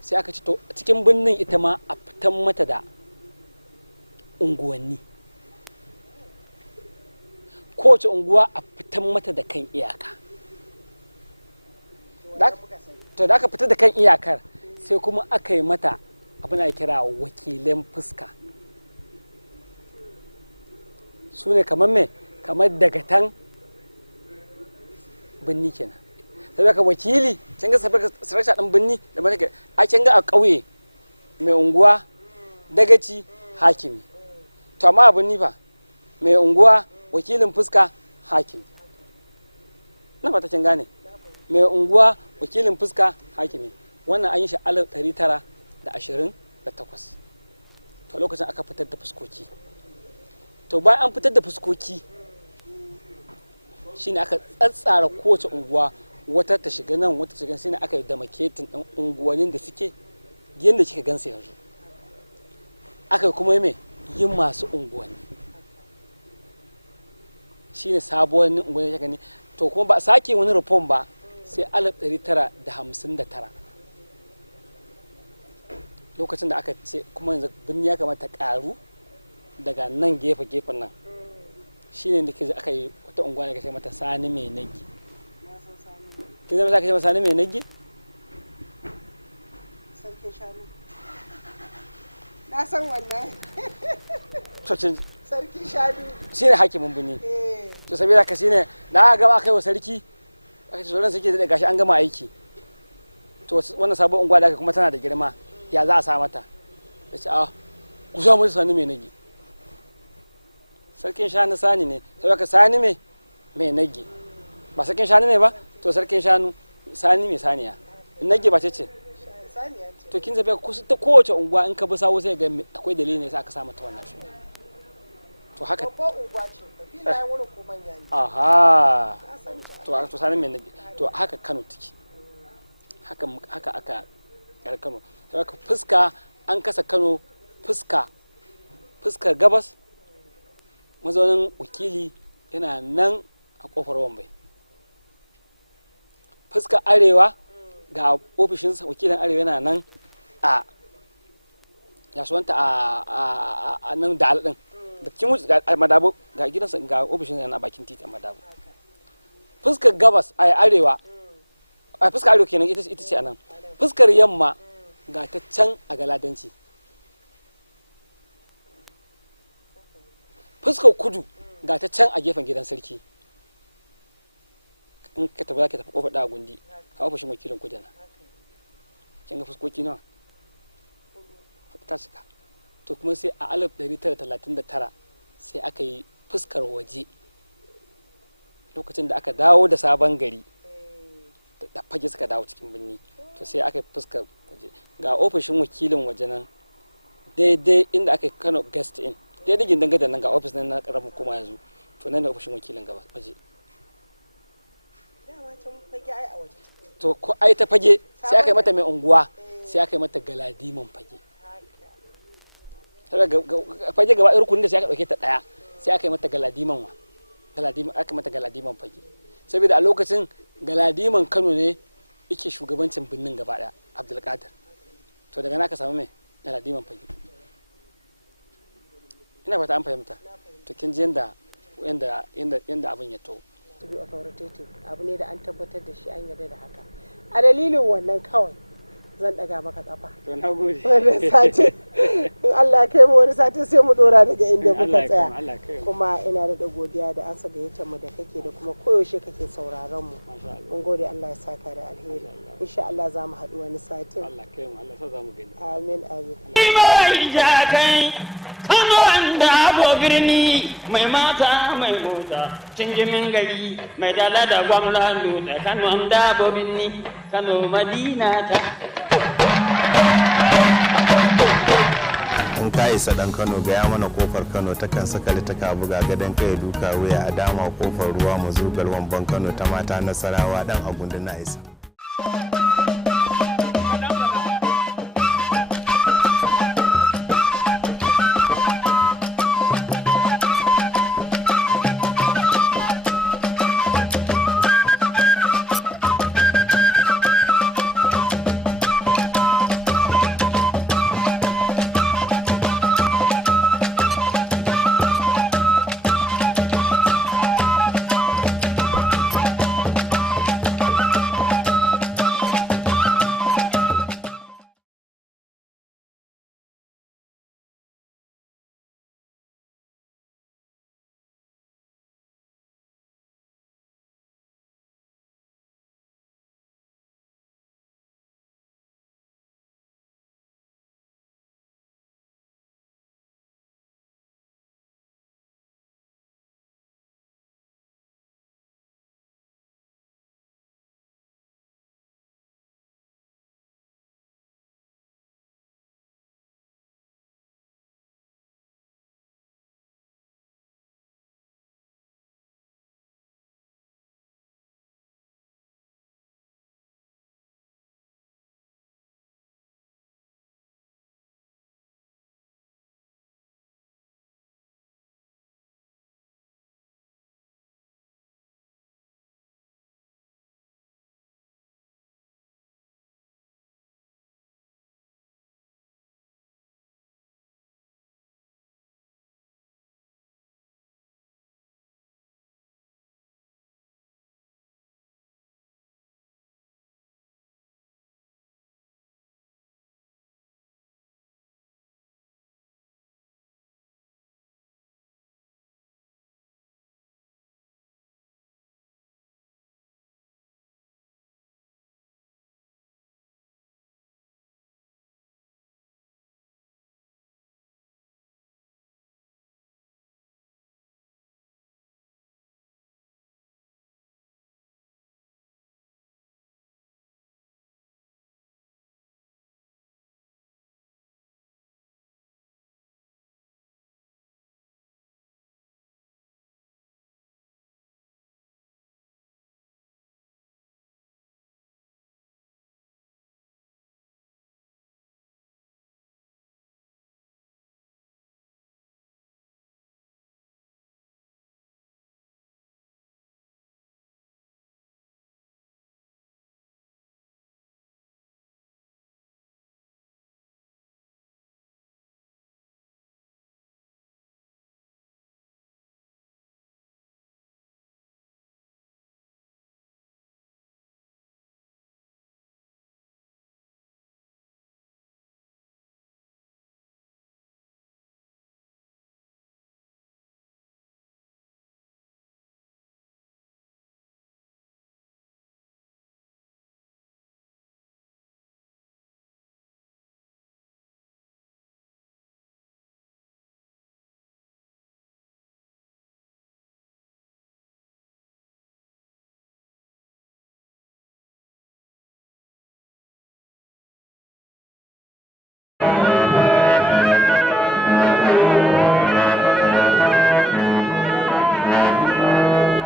sai aka ci to cikin birnin ita ma a fitan mata da unguwanni, kowace unguwa a fitan mata da kan iyaka. To da aka fita da kan iyakar sai kuma aka yi mata abin da kira wakilan fuska, su ne kamar dagatan binni kenan. Sai ka wakili kin ga sarauta ɗin binni da mana a kin ga a ƙauye mai unguwa, dagaci, hakimi. To amma a binni fa mai unguwa, wakilin fuska, hakimi. Na fata kin gane, mai unguwa, wakilin fuska, hakimi. Wannan an yi shi 1928. To lokacin aka fitar da fuskoki. To bayan an fitar da fuskoki shine aka tsatsara kowace unguwa, wata ta shiga nan, wata ta shiga, sai aka yi da maketin ɗin unguwannin da suke yadda kika gansu yanzu. Aka kuma yi yin masu unguwanni, shine sabuwar unguwanni kika gani. To kuma ba a sake wani reform ba sai 1959, lokacin da aka ce kuma yanzu birni ya kamata karu daga nan gefen nan, shine da ke aka yi wata unguwa da ke mata Sani Mai Nagi. Kin zama za ka ce masa Sani Mai Nagi? Sarkin shanu. Na san wannan. Sarkin shanu. Shi ne hakimin birni. To saboda ka shine da aka gama aka yi wa sarki, aka ce sauran sarki da gashi an gama aiki. To wannan sabon unguwa da aka kuma tana da girma, ya za a sa mata? Ya ce ku sa mata Sani Mai Nagi. Sarkin shanu Sani ne, saboda ka Sani Mai Nagi. Ba sarkin shanu ne ba? To sarkin shanu Sani Mai Saniya. Nagi ba ce? to kin zabe ta kowace unguwa in ka bi sawo sai ga akwai dalilin ne sai aka sa mata wannan suna to haka babban unguwa ce filayen wurin ko manya ne. aha to sanin me to haka Kano take haka aka yar Kano sai aka fuska an kasa Kano fuskar gabas mazaunin wakili yana nan a kofar Wambai. Fuskar arewa ga ofishin wakilin arewa yana nan a yasuwanta a nan da alɗin da kin wuce ga madabo ga gidansa ga ofishin yana bakin titi a madabo. Fuskar gabas a arewa a fuskar arewa kenan ita ce a nan. Fuskar yamma ga ta can a galadanci. Fuskar kudu ga ta can a gefen gidan sarki. In ka tafi za ka tafi kofar da gundi a ofishin wakilin kudu na. Kin ga fuskoki nawa? Ta cika. To kuma sai a 1939 sai aka yi fuskar waje. Lokacin da aka dawo da sabon gari da fage suka dawo cikin birni to sai aka yi fuskar waje. Ga ofishin wakilin waje nan daidai inda aka yi Kano guest in daidai gindin gadan nan ga ofis nan na karamin kuma yanzu to nan ne ofishin wakilin gaba waje. To ko ai ta fage sai aka yi mata mai unguwa sai aka yi mata galadiman fage. Fage gaba rukunin da sai aka dauke ta daya sai aka yi mata galadiman aka mata galadiman fage saboda a lokacin galadiman Kano ne yake shugabancin birnin gaba daya Abdulkadir to daga naka samu mai galadiman fage. Ina fata an fahimta to kin ji yanda abin ya to To be authoritative abu ne da an tabbatar da shi an yarda da haka a dalilin wannan kawai zan daga maka kafa. To na gode. Wannan sati in Allah ya kai mu wani sati sai mu dora daga inda muka tsaya. Kuma ina da godiya da ansa gayyatar mu da kake da kuma koyaushe kake sauraron mu. Mun gode Allah ya saka da alheri. Insha Allah za mu haɗu wani satin. Allah kai mu Allah sa za mu gani. Amin amin. Mai jakai Kano da abo birni mai mata mai mota cinjimin gari mai dala da gwamnan dutse Kano da abo birni Kano Madina ta. in ka isa dan Kano gaya mana kofar Kano takan sakali ta buga gadon kai duka wuya a dama kofar ruwa mu zugar wamban Kano ta mata Nasarawa dan agundu na isa.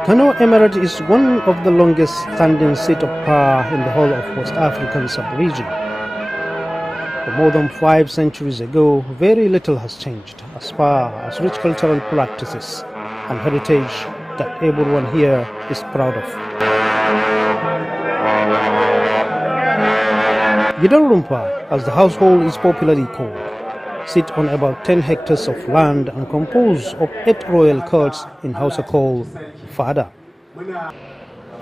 Kano Emirate is one of the longest standing seat of power in the whole of West African sub-region. For more than 5 centuries ago, very little has changed as far as rich cultural practices and heritage that everyone here is proud of. Gidan Rumfa, as the household is popularly called, sit on about 10 hectares of land and compose of 8 royal courts in Hausa called Fada.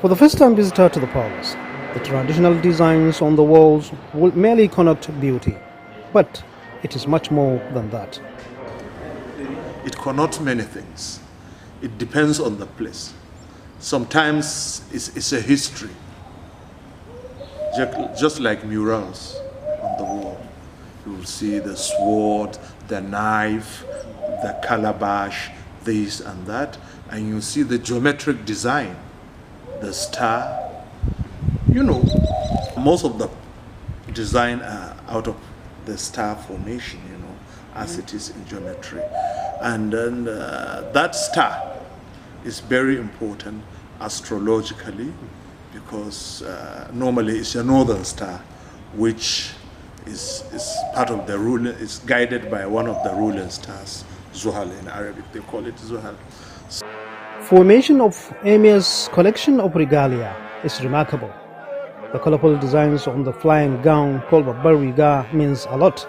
For the first-time visitor to the palace, the traditional designs on the walls will merely connote beauty, but it is much more than that. It connotes many things. It depends on the place. Sometimes it's a history, just like murals on the wall. You will see the sword, the knife, the calabash, this and that, and you see the geometric design, the star. You know, most of the design are out of the star formation, you know, as it is in geometry. And then that star is very important astrologically because normally it's a northern star, which is part of the ruling, is guided by one of the ruling stars, Zuhal in Arabic, they call it Zuhal. Formation of Emir's collection of regalia is remarkable. The colorful designs on the flying gown called Babariga means a lot.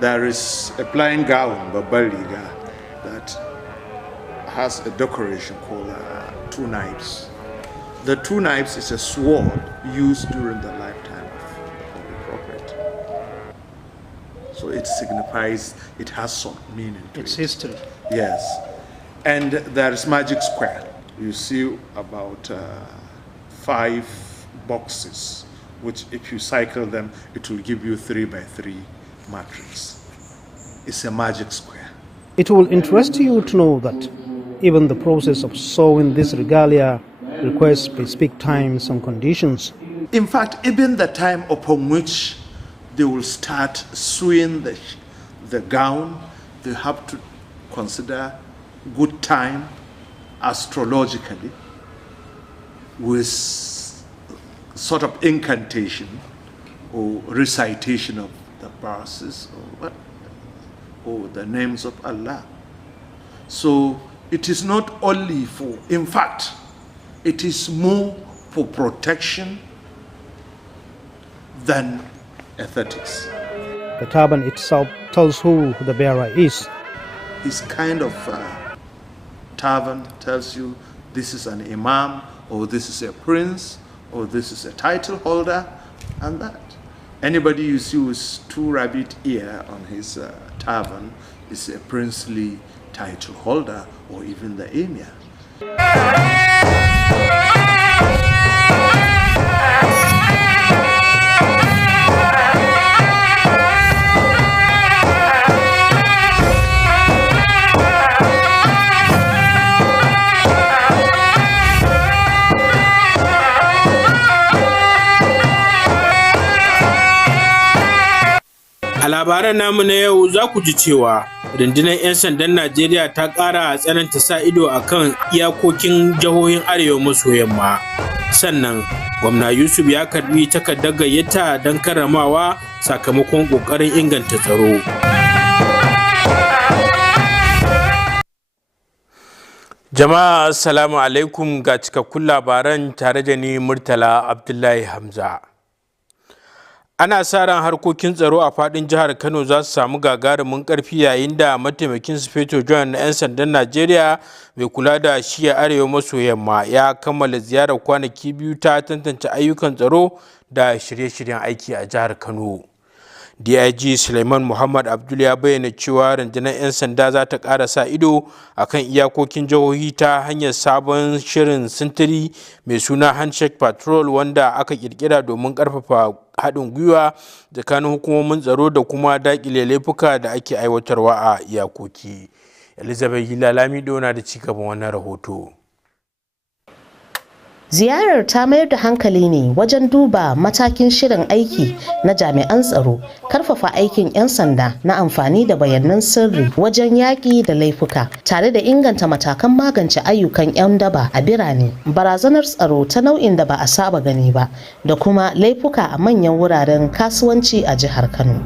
There is a flying gown, Babariga, that has a decoration called 2 knives. The 2 knives is a sword used during the lifetime of the Holy Prophet. So it signifies, it has some meaning to It's it. history. Yes. And there is magic square. You see about 5 boxes, which if you cycle them, it will give you 3 by 3 matrix. It's a magic square. It will interest you to know that even the process of sewing this regalia requires specific times and conditions. In fact, even the time upon which they will start sewing the gown, they have to consider good time astrologically with sort of incantation or recitation of the verses or the names of Allah. So it is not only for, in fact, it is more for protection than aesthetics. The turban itself tells who the bearer is. This kind of turban tells you this is an imam, or this is a prince, or this is a title holder, and that. Anybody you see with 2 rabbit ear on his turban is a princely title holder, or even the emir. A labaran namu na yau za ku ji cewa rundunar 'yan sandan Najeriya ta ƙara tsananta sa ido a kan iyakokin jihohin Arewa maso yamma. Sannan, gwamna Yusuf ya karbi takardar gayyata don karramawa sakamakon ƙoƙarin inganta tsaro. Jama'a assalamu alaikum, ga cikakkun labaran tare da ni Murtala Abdullahi Hamza. Ana sa ran harkokin tsaro a fadin jihar Kano za su samu gagarumin karfi yayin da mataimakin sufeto John na 'yan sandan Najeriya mai kula da shiya arewa maso yamma ya kammala ziyarar kwanaki 2 ta tantance ayyukan tsaro da shirye-shiryen aiki a jihar Kano. DIG Suleiman Muhammad Abdul ya bayyana cewa rundunar 'yan sanda za ta ƙara sa ido a kan iyakokin jihohi ta hanyar sabon shirin sintiri mai suna Handshake Patrol, wanda aka ƙirƙira domin ƙarfafa haɗin gwiwa tsakanin hukumomin tsaro da kuma daƙile laifuka da ake aiwatarwa a iyakoki. Elizabeth Hilalamido na da cigaban wannan rahoto. Ziyarar ta mayar da hankali ne wajen duba matakin shirin aiki na jami'an tsaro, karfafa aikin 'yan sanda na amfani da bayanan sirri wajen yaƙi da laifuka, tare da inganta matakan magance ayyukan 'yan daba a birane, barazanar tsaro ta nau'in da ba a saba gani ba, da kuma laifuka a manyan wuraren kasuwanci a jihar Kano.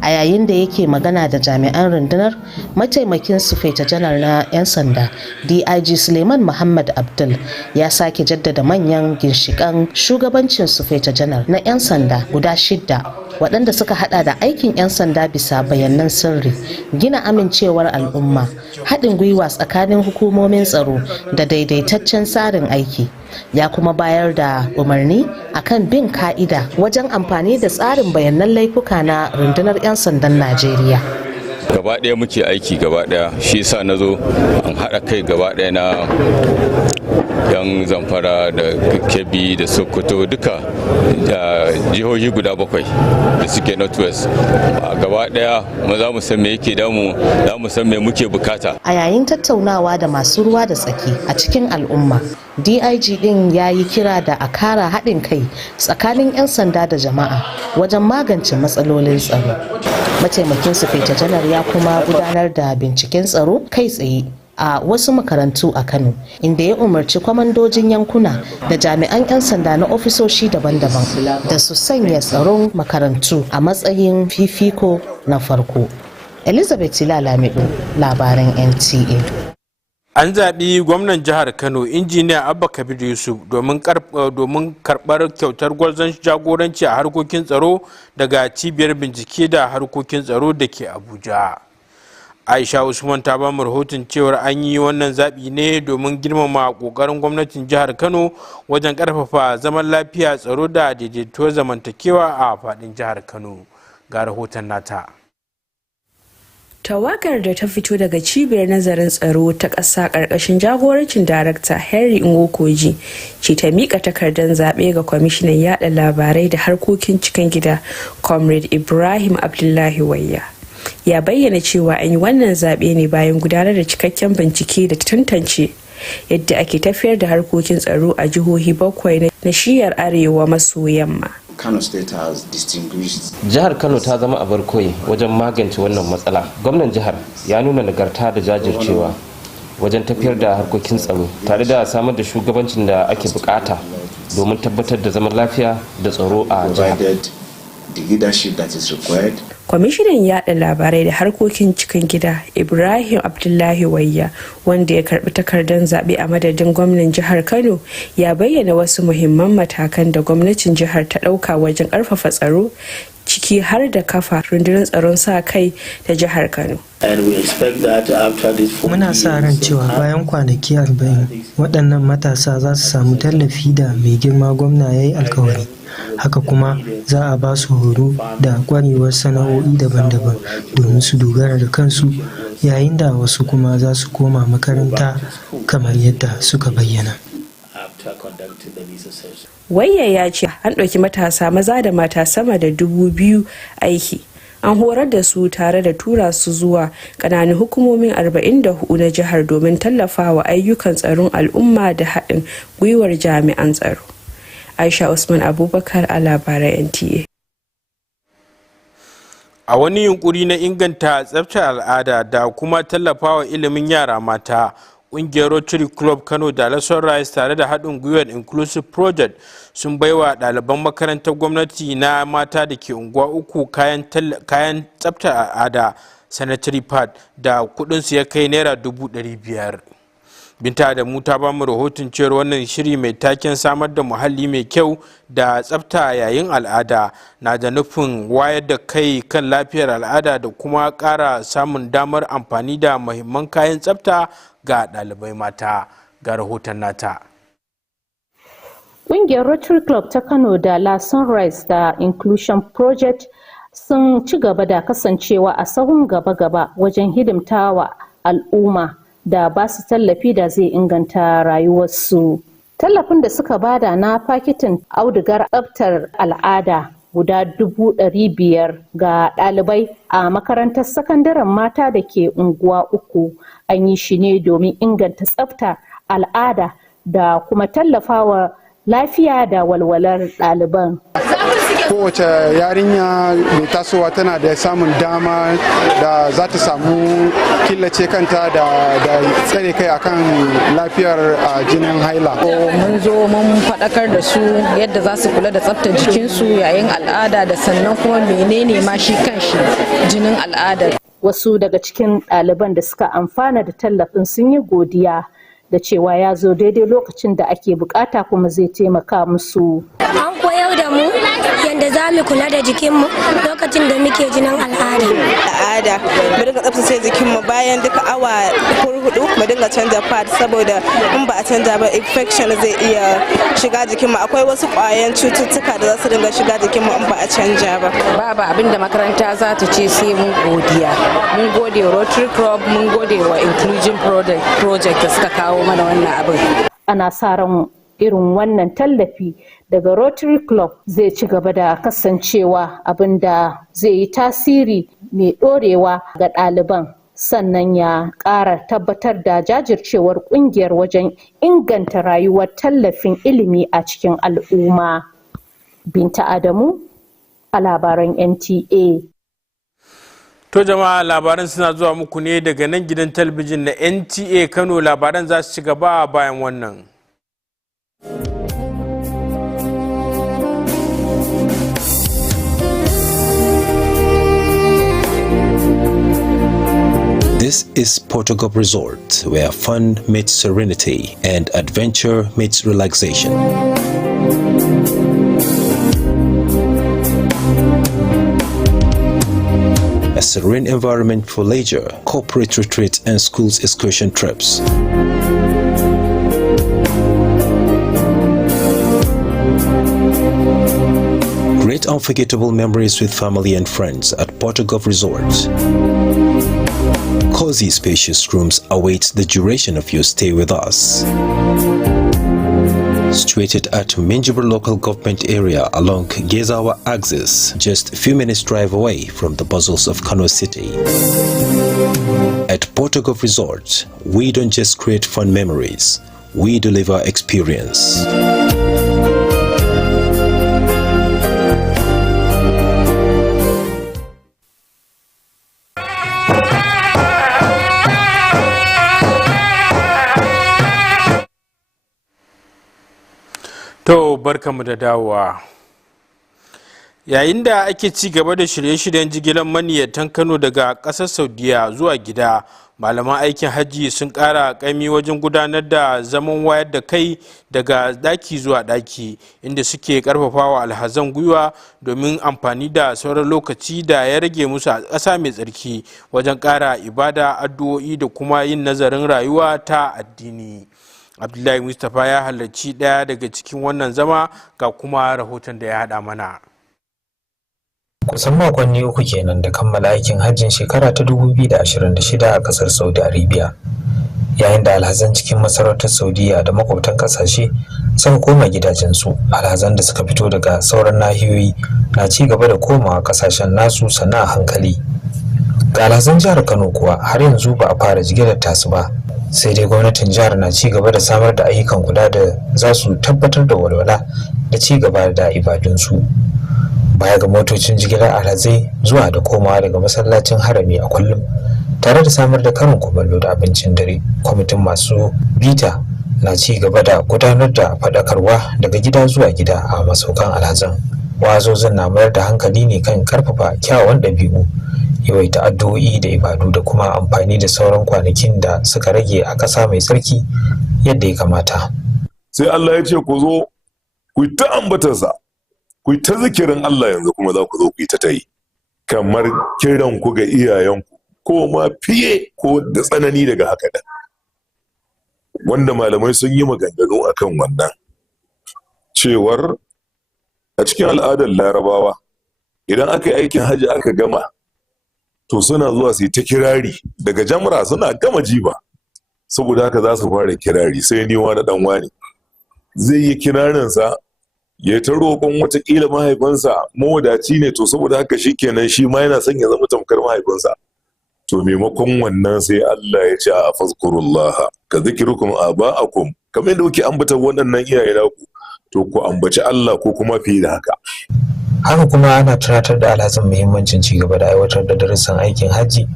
A yayin da yake magana da jami'an rundunar, mataimakin sufeta janar na 'yan sanda DIG Suleiman Muhammad Abdul ya sake jaddada manyan ginshikan shugabancin sufeta janar na 'yan sanda guda 6 waɗanda suka hada da aikin 'yan sanda bisa bayanan sirri, gina amincewar al'umma, haɗin gwiwa tsakanin hukumomin tsaro da daidaitaccen tsarin aiki. Ya kuma bayar da umarni akan bin ka'ida wajen amfani da tsarin bayanan laifuka na rundunar 'yan sandan Najeriya. Gaba ɗaya muke aiki gaba ɗaya, shi yasa na zo an haɗa kai gaba ɗaya na yan Zamfara da Kebbi da Sokoto duka da jihohi guda 7 da suke Northwest. Gaba ɗaya mu za mu san me yake damu, za mu san me muke bukata. A yayin tattaunawa da masu ruwa da tsaki a cikin al'umma, DIG din ya yi kira da a kara haɗin kai tsakanin 'yan sanda da jama'a wajen magance matsalolin tsaro. Mataimakin sufeta janar ya kuma gudanar da binciken tsaro kai tsaye a wasu makarantu a Kano, inda ya umarci kwamandojin yankuna da jami'an 'yan sanda na ofisoshi daban-daban da su sanya tsaron makarantu a matsayin fifiko na farko. Elizabeth Lamido, labaran NTA. An zaɓi gwamnan jihar Kano injiniya Abba Kabir Yusuf domin karɓar kyautar gwarzon jagoranci a harkokin tsaro daga cibiyar bincike da harkokin tsaro da ke Abuja. Aisha Usman ta ba mu rahoton cewar an yi wannan zaɓi ne domin girmama ƙoƙarin gwamnatin jihar Kano wajen ƙarfafa zaman lafiya, tsaro da daidaituwar zamantakewa a faɗin jihar Kano. Ga rahoton nata. Tawagar da ta fito daga cibiyar nazarin tsaro ta ƙasa ƙarƙashin jagorancin darakta Henry Nwokoji ce ta miƙa takardar zaɓe ga kwamishinan yaɗa labarai da harkokin cikin gida Comrade Ibrahim Abdullahi Wayya. Ya bayyana cewa an yi wannan zaɓe ne bayan gudanar da cikakken bincike da tantance yadda ake tafiyar da harkokin tsaro a jihohi 7 na shiyar arewa maso yamma. Kano State has distinguished. Jihar Kano ta zama abar koyi wajen magance wannan matsala. Gwamnan jihar ya nuna nagarta da jajircewa wajen tafiyar da harkokin tsaro tare da samar da shugabancin da ake bukata domin tabbatar da zaman lafiya da tsaro a jihar. The leadership that is required. Kwamishinan yaɗa labarai da harkokin cikin gida Ibrahim Abdullahi Wayya, wanda ya karbi takardar zaɓe a madadin gwamnan jihar Kano, ya bayyana wasu muhimman matakan da gwamnatin jihar ta ɗauka wajen ƙarfafa tsaro, ciki har da kafa rundunar tsaron sa kai ta jihar Kano. Muna sa ran cewa bayan kwanaki 40 waɗannan matasa za su samu tallafi da mai girma gwamna ya yi alkawari. Haka kuma za a ba su horo da kwarewar sana'o'i daban-daban domin su dogara da kansu, yayin da wasu kuma za su koma makaranta kamar yadda suka bayyana. Wayya ya ce an ɗauki matasa maza da mata sama da 2,000 aiki. An horar da su tare da tura su zuwa ƙananan hukumomin 44 na jihar domin tallafawa ayyukan tsaron al'umma da haɗin gwiwar jami'an tsaro. Aisha Usman Abubakar a labarai NTA. A wani yunkuri na inganta tsaftar al'ada da kuma tallafawa ilimin yara mata, ƙungiyar Rotary Club Kano da Labarai tare da haɗin gwiwar Inclusive Project sun baiwa ɗaliban makarantar gwamnati na mata da ke unguwa 3 kayan tsaftar al'ada sanitary pad da kuɗinsu ya kai naira 500,000. Binta da mu ta bamu rahoton cewar wannan shiri mai taken samar da muhalli mai kyau da tsafta yayin al'ada na da nufin wayar da kai kan lafiyar al'ada da kuma ƙara samun damar amfani da muhimman kayan tsafta ga ɗalibai mata. Ga rahoton nata. Ƙungiyar Rotary Club ta Kano da Labarai da Inclusion Project sun ci gaba da kasancewa a sahun gaba-gaba wajen hidimtawa al'umma da ba su tallafi da zai inganta rayuwarsu. Tallafin da suka bada na fakitin audugar tsaftar al'ada guda 500,000 ga ɗalibai a makarantar sakandaren mata da ke unguwa 3 an yi shi ne domin inganta tsafta al'ada da kuma tallafawa lafiya da walwalar ɗaliban. Kowace yarinya mai tasowa tana da samun dama da za ta samu killace kanta da tsare kai akan lafiyar jinin haila. Mun zo mun faɗakar da su yadda za su kula da tsaftar jikinsu yayin al'ada da sannan kuma menene ma shi kanshi jinin al'ada. Wasu daga cikin ɗaliban da suka amfana da tallafin sun yi godiya da cewa ya zo daidai lokacin da ake bukata kuma zai taimaka musu. An koyar da mu yadda za mu kula da jikinmu lokacin da muke jinin al'ada. Mu dinga tsaftace jikinmu bayan duka awa 4 mu dinga canza pad saboda in ba a canza ba infection zai iya shiga jikinmu. Akwai wasu ƙwayan cututtuka da za su dinga shiga jikinmu in ba a canja ba. Babu abin da makaranta za ta ce sai mun godiya. Mun gode wa Rotary Club, mun gode wa Inclusion Project da suka kawo mana wannan abin. Ana sa ran irin wannan tallafi daga Rotary Club zai ci gaba da kasancewa abin da zai yi tasiri mai ɗorewa ga ɗaliban, sannan ya ƙara tabbatar da jajircewar ƙungiyar wajen inganta rayuwar tallafin ilimi a cikin al'umma. Binta Adamu a labaran NTA. To jama'a, labaran suna zuwa muku ne daga nan gidan talabijin na NTA Kano. Labaran za su ci gaba bayan wannan. This is Portugal Resort, where fun meets serenity and adventure meets relaxation. A serene environment for leisure, corporate retreats and schools excursion trips. Great unforgettable memories with family and friends at Portugal Resort. Cozy spacious rooms await the duration of your stay with us. Situated at Minjibur local government area along Gezawa axis, just a few minutes drive away from the bustles of Kano City. At Portugal Resort, we don't just create fun memories, we deliver experience. To barkamu da dawowa. Yayin da ake ci gaba da shirye-shiryen jigilar maniyyatan Kano daga ƙasar Saudiya zuwa gida, malaman aikin hajji sun ƙara ƙaimi wajen gudanar da zaman wayar da kai daga daki zuwa daki, inda suke ƙarfafawa alhazan gwiwa domin amfani da sauran lokaci da ya rage musu a ƙasa mai tsarki wajen ƙara ibada, addu'o'i da kuma yin nazarin rayuwa ta addini. Abdullahi Mustapha ya halarci ɗaya daga cikin wannan zama, ga kuma rahoton da ya haɗa mana. Kusan makonni uku kenan da kammala aikin hajjin shekara ta 2026 a kasar Saudi Arabia, yayin da alhazan cikin masarautar Saudiya da makwabtan kasashe sun koma gidajensu. Alhazan da suka fito daga sauran nahiyoyi na ci gaba da komawa kasashen nasu sannan a hankali. Ga alhazan jihar Kano kuwa har yanzu ba a fara jigilar tasu ba, sai dai gwamnatin jihar na ci gaba da samar da ayyukan kula da za su tabbatar da walwala da ci gaba da ibadunsu. Baya ga motocin jigilar alhazai zuwa da komawa daga masallacin harami a kullum, tare da samar da karin kumallo da abincin dare, kwamitin masu bita na ci gaba da gudanar da faɗakarwa daga gida zuwa gida a masaukan alhazan. Wazozin na mayar da hankali ne kan karfafa kyawawan ɗabi'u, yawaita addu'o'i da ibadu da kuma amfani da sauran kwanakin da suka rage a ƙasa mai tsarki yadda ya kamata. Sai Allah ya ce ku zo ku ta ambatarsa, ku ta zikirin Allah, yanzu kuma za ku zo ku ta yi kamar kiran ku ga iyayenku, ko ma fiye ko da tsanani daga haka da wanda malamai sun yi maganganu akan wannan cewar a cikin al'adar Larabawa idan aka yi aikin hajji aka gama, to suna zuwa su yi ta kirari daga jamra, suna gama jiba, saboda haka za su fara kirari. Sai ni wani dan wani zai yi kirarinsa ya ta roƙon watakila mahaifinsa mawadaci ne, to saboda haka shi kenan shi ma yana son ya zama tamkar mahaifinsa. To maimakon wannan sai Allah ya ce a fazkurullah ka zikirukum aba'akum, kamar yadda kuke ambata waɗannan iyaye naku, to ku ambaci Allah ko kuma fiye da haka. Haka kuma ana tunatar da alhazan muhimmancin ci gaba da aiwatar da darussan aikin hajji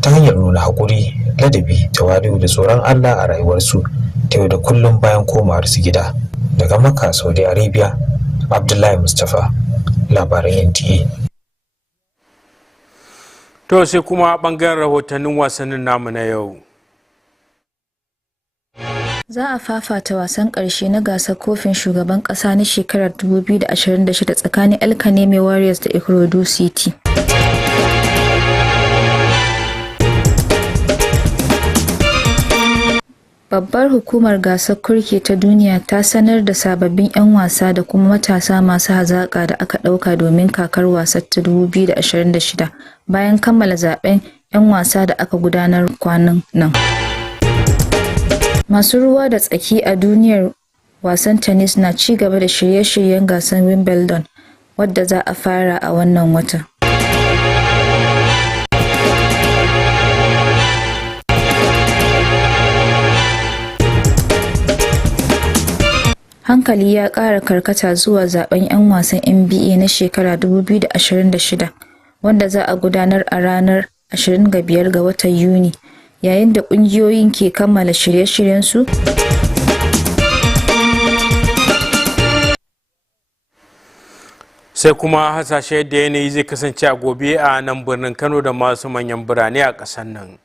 ta hanyar nuna haƙuri, ladabi, tawali'u da tsoron Allah a rayuwarsu ta yau da kullum bayan komawar su gida. Daga Makka, Saudi Arabia, Abdullahi Mustapha, labaran NTA. To sai kuma bangaren rahotannin wasannin namu na yau. Za a fafata wasan ƙarshe na gasar kofin shugaban ƙasa na shekarar 2026 tsakanin El Kaneme Warriors da Ikorodu City. Babbar hukumar gasar kurke ta duniya ta sanar da sababbin 'yan wasa da kuma matasa masu hazaƙa da aka ɗauka domin kakar wasar ta 2026 bayan kammala zaben 'yan wasa da aka gudanar kwanan nan. Masu ruwa da tsaki a duniyar wasan tennis na ci gaba da shirye-shiryen gasar Wimbledon wadda za a fara a wannan wata. Hankali ya ƙara karkata zuwa zaben 'yan wasan NBA na shekara 2026 wanda za a gudanar a ranar 25 ga watan Yuni. Yayin da ƙungiyoyin ke kammala shirye-shiryensu, sai kuma hasashe da yanayi zai kasance a gobe a nan birnin Kano da masu manyan birane a ƙasar nan.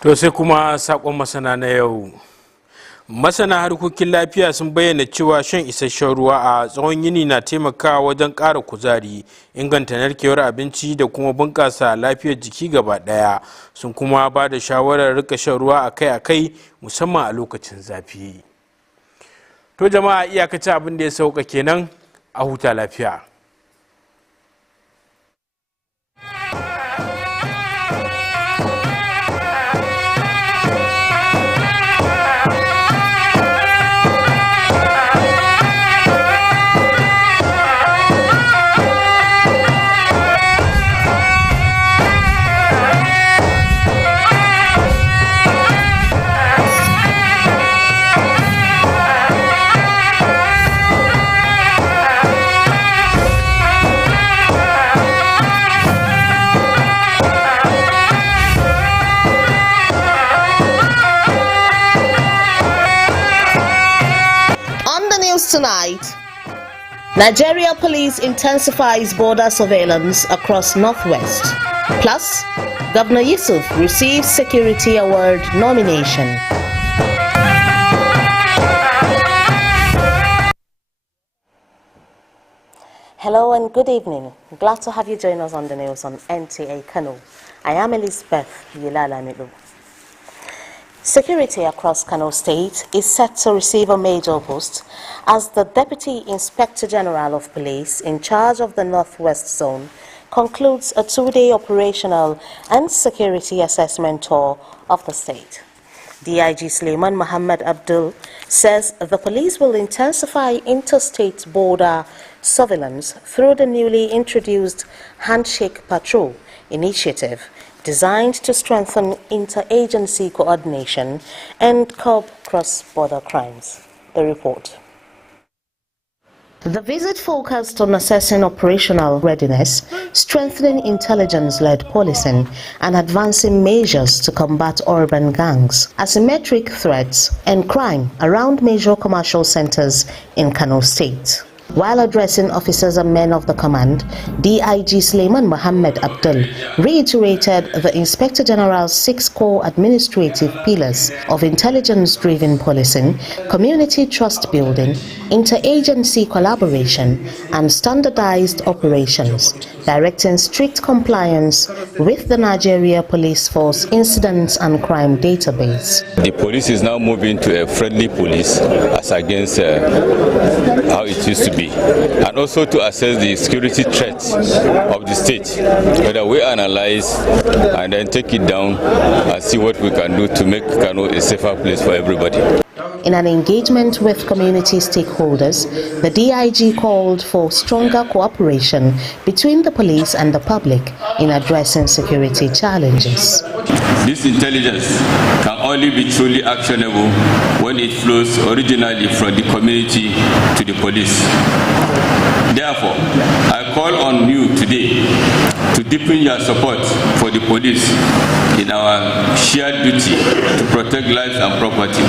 To sai kuma sakon masana na yau. Masana harkokin lafiya sun bayyana cewa shan isasshen ruwa a tsawon yini na taimakawa wajen ƙara kuzari, inganta narkewar abinci da kuma bunƙasa lafiyar jiki gaba ɗaya. Sun kuma ba da shawarar rika shan ruwa akai-akai musamman a lokacin zafi. To jama'a, iyakacin abin da ya sauka kenan, a huta lafiya. Tonight, Nigeria police intensifies border surveillance across Northwest. Plus, Governor Yusuf receives Security Award nomination. Hello and good evening. Glad to have you join us on the news on NTA Kano. I am Elizabeth Yilala Milu. Security across Kano State is set to receive a major boost as the Deputy Inspector General of Police in charge of the Northwest Zone concludes a two-day operational and security assessment tour of the state. DIG Suleiman Muhammad Abdul says the police will intensify interstate border surveillance through the newly introduced Handshake Patrol initiative designed to strengthen interagency coordination and curb cross-border crimes. The report. The visit focused on assessing operational readiness, strengthening intelligence-led policing, and advancing measures to combat urban gangs, asymmetric threats, and crime around major commercial centers in Kano State. While addressing officers and men of the command, DIG Suleiman Mohammed Abdul reiterated the Inspector General's 6 core administrative pillars of intelligence-driven policing, community trust building, interagency collaboration, and standardized operations, directing strict compliance with the Nigeria Police Force Incidents and Crime Database. The police is now moving to a friendly police as against how it used to be, and also to assess the security threats of the state, whether we analyze and then take it down and see what we can do to make Kano a safer place for everybody. In an engagement with community stakeholders, the DIG called for stronger cooperation between the police and the public in addressing security challenges. This intelligence can only be truly actionable when it flows originally from the community to the police. Therefore, I call on you today to deepen your support for the police in our shared duty to protect lives and property.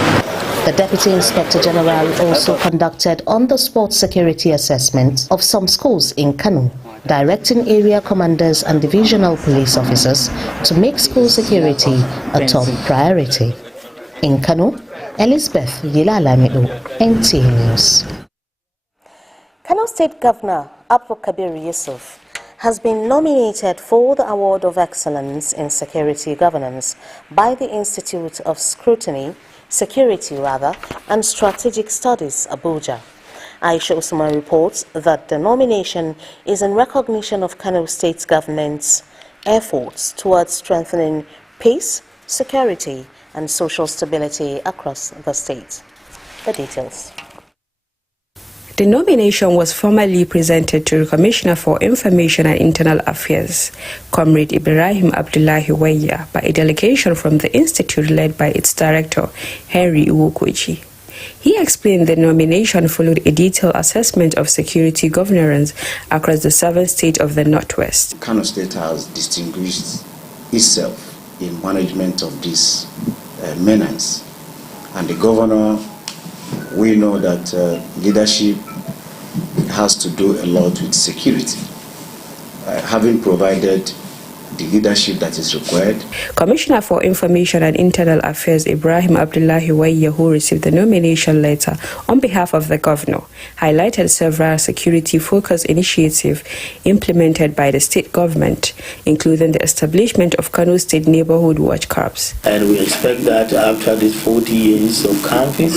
The Deputy Inspector General also conducted on-the-spot security assessments of some schools in Kano, directing area commanders and divisional police officers to make school security a top priority. In Kano, Elizabeth Yilalamido, NTA News. Kano State Governor Abba Kabir Yusuf has been nominated for the Award of Excellence in Security Governance by the Institute of Security and Strategic Studies, Abuja. Aisha Usman reports that the nomination is in recognition of Kano State government's efforts towards strengthening peace, security, and social stability across the state. The details. The nomination was formally presented to the Commissioner for Information and Internal Affairs, Comrade Ibrahim Abdullahi Waya, by a delegation from the institute led by its director, Henry Uwokoji. He explained the nomination followed a detailed assessment of security governance across the 7 states of the Northwest. Kano State has distinguished itself in management of this menace, and the governor, we know that leadership has to do a lot with security, having provided the leadership that is required. Commissioner for Information and Internal Affairs Ibrahim Abdullahi Waya, who received the nomination letter on behalf of the governor, highlighted several security-focused initiatives implemented by the state government, including the establishment of Kano State Neighborhood Watch Corps. And we expect that after these 40 years of camping,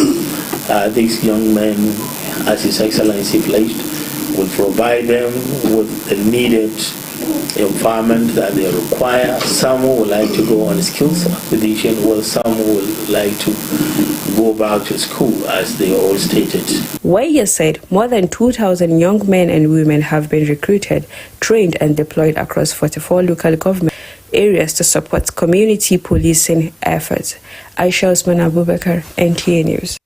these young men, as His Excellency pledged, will provide them with the needed environment that they require. Some would like to go on skills acquisition, while some would like to go back to school, as they all stated. Waya said more than 2,000 young men and women have been recruited, trained and deployed across 44 local government areas to support community policing efforts. Aisha Usman Abubakar, NTA News.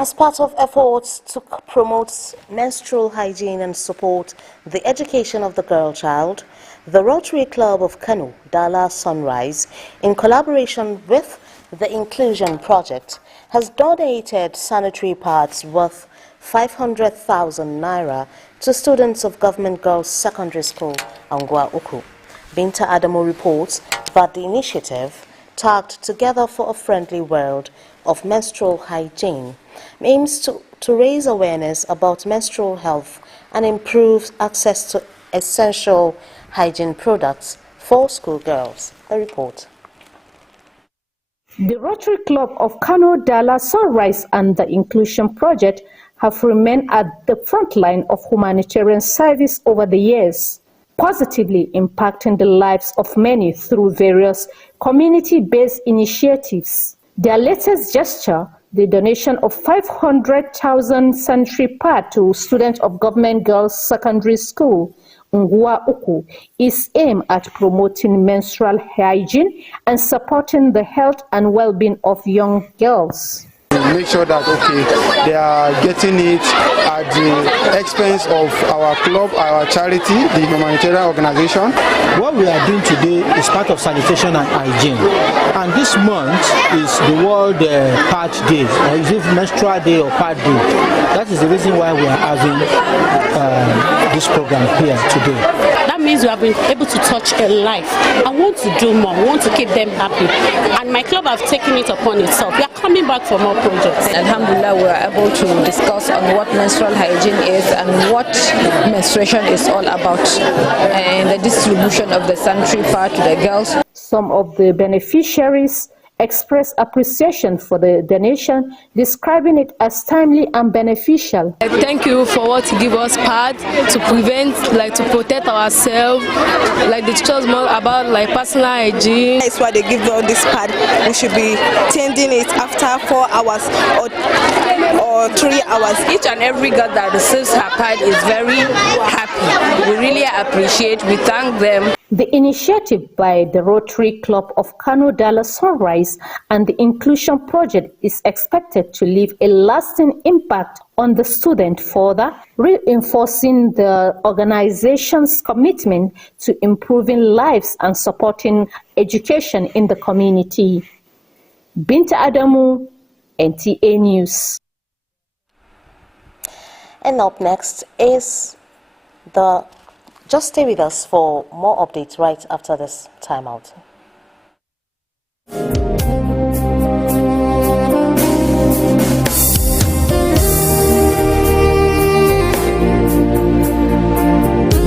As part of efforts to promote menstrual hygiene and support the education of the girl child, the Rotary Club of Kano, Dala Sunrise, in collaboration with the Inclusion Project, has donated sanitary pads worth 500,000 naira to students of Government Girls Secondary School, Angwa Uku. Binta Adamo reports that the initiative, tagged Together for a Friendly World of Menstrual Hygiene, aims to raise awareness about menstrual health and improve access to essential hygiene products for schoolgirls. The report. The Rotary Club of Kano, Dala Sunrise and the Inclusion Project have remained at the front line of humanitarian service over the years, positively impacting the lives of many through various community-based initiatives. Their latest gesture, the donation of 500,000 sanitary pads to students of Government Girls Secondary School, Ngwa Uku, is aimed at promoting menstrual hygiene and supporting the health and well-being of young girls. make sure that they are getting it at the expense of our club, our charity, the humanitarian organization. What we are doing today is part of sanitation and hygiene, and this month is the World Pad Day, or is it menstrual day or pad day? That is the reason why we are having this program here today. That means we have been able to touch a life. I want to do more. I want to keep them happy, and my club have taken it upon itself. We are coming back for more projects. Alhamdulillah, we are able to discuss on what menstrual hygiene is and what menstruation is all about, and the distribution of the sanitary pad to the girls. Some of the beneficiaries expressed appreciation for the donation, describing it as timely and beneficial. Thank you for what you give us pad to prevent, to protect ourselves, they teach us more about personal hygiene. That's why they give us this pad. We should be tending it after 4 hours or 3 hours. Each and every girl that receives her pad is very happy. We really appreciate, we thank them. The initiative by the Rotary Club of Kano Dala Sunrise and the Inclusion Project is expected to leave a lasting impact on the student, further reinforcing the organization's commitment to improving lives and supporting education in the community. Binta Adamu, NTA News. And up next is the... Just stay with us for more updates right after this timeout.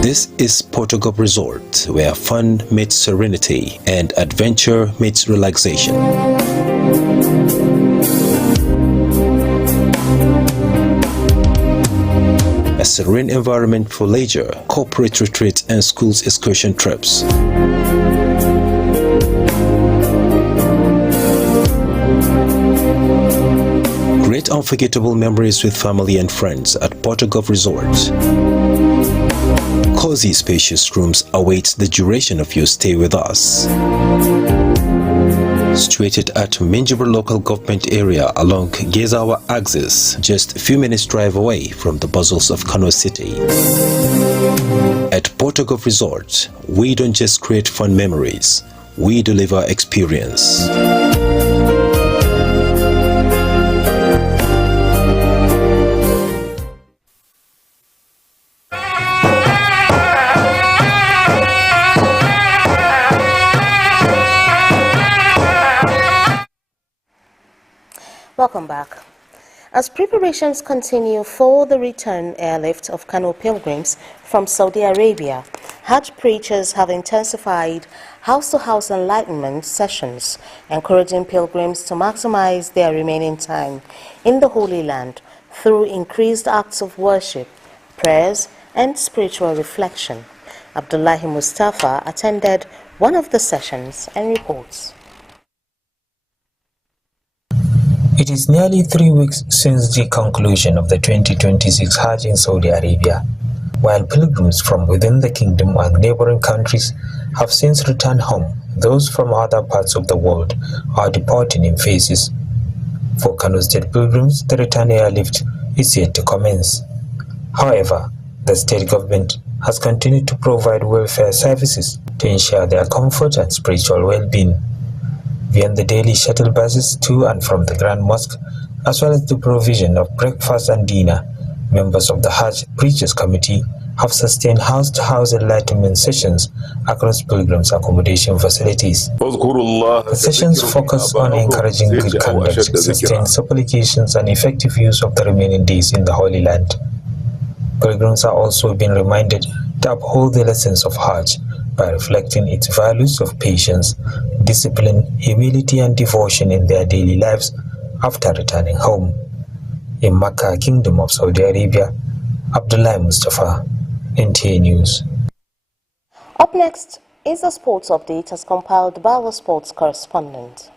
This is Portugal Resort, where fun meets serenity and adventure meets relaxation. A serene environment for leisure, corporate retreats and schools excursion trips. Great unforgettable memories with family and friends at Portugal Resort. Cozy spacious rooms await the duration of your stay with us. Situated at Minjibur local government area along Gezawa axis, just a few minutes drive away from the bustles of Kano City. At Portugal Resort, we don't just create fun memories, we deliver experience. Welcome back. As preparations continue for the return airlift of Kano pilgrims from Saudi Arabia, Hajj preachers have intensified house-to-house enlightenment sessions, encouraging pilgrims to maximize their remaining time in the Holy Land through increased acts of worship, prayers, and spiritual reflection. Abdullahi Mustafa attended one of the sessions and reports. It is nearly 3 weeks since the conclusion of the 2026 Hajj in Saudi Arabia, while pilgrims from within the kingdom and neighboring countries have since returned home. Those from other parts of the world are departing in phases. For Kano State pilgrims, the return airlift is yet to commence. However, the state government has continued to provide welfare services to ensure their comfort and spiritual well-being, via the daily shuttle buses to and from the Grand Mosque, as well as the provision of breakfast and dinner. Members of the Hajj Preachers Committee have sustained house-to-house enlightenment sessions across pilgrims' accommodation facilities. The sessions focus on encouraging good conduct, sustained supplications, and effective use of the remaining days in the Holy Land. Pilgrims are also being reminded to uphold the lessons of Hajj by reflecting its values of patience, discipline, humility, and devotion in their daily lives after returning home. In Makkah, Kingdom of Saudi Arabia, Abdullah Mustafa, NTA News. Up next is a sports update as compiled by our sports correspondent.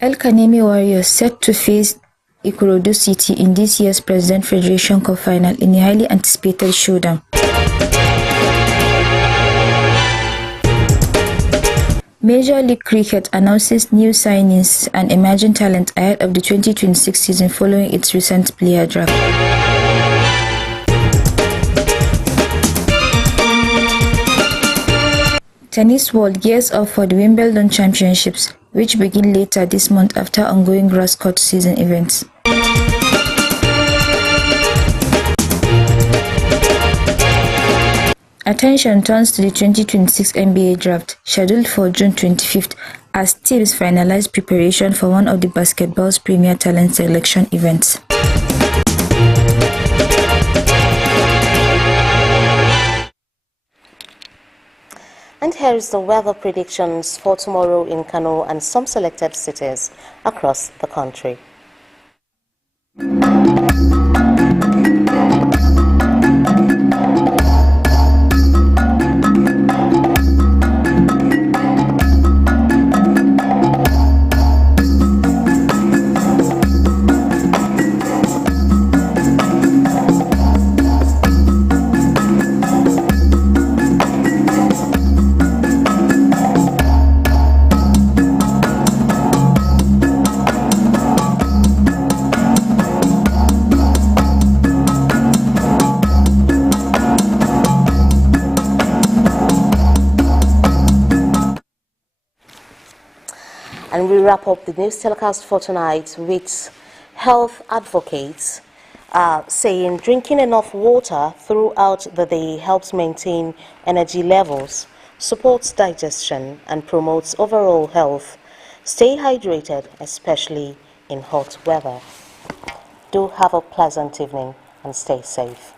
El Kanemi Warriors set to face Ikorodu City in this year's President Federation Cup final in a highly anticipated showdown. Major League Cricket announces new signings and emerging talent ahead of the 2026 season following its recent player draft. Tennis world gears up for the Wimbledon Championships, which begin later this month after ongoing grass court season events. Attention turns to the 2026 NBA draft, scheduled for June 25th, as teams finalize preparation for one of the basketball's premier talent selection events. And here is the weather predictions for tomorrow in Kano and some selected cities across the country. And we wrap up the news telecast for tonight with health advocates saying drinking enough water throughout the day helps maintain energy levels, supports digestion, and promotes overall health. Stay hydrated, especially in hot weather. Do have a pleasant evening and stay safe.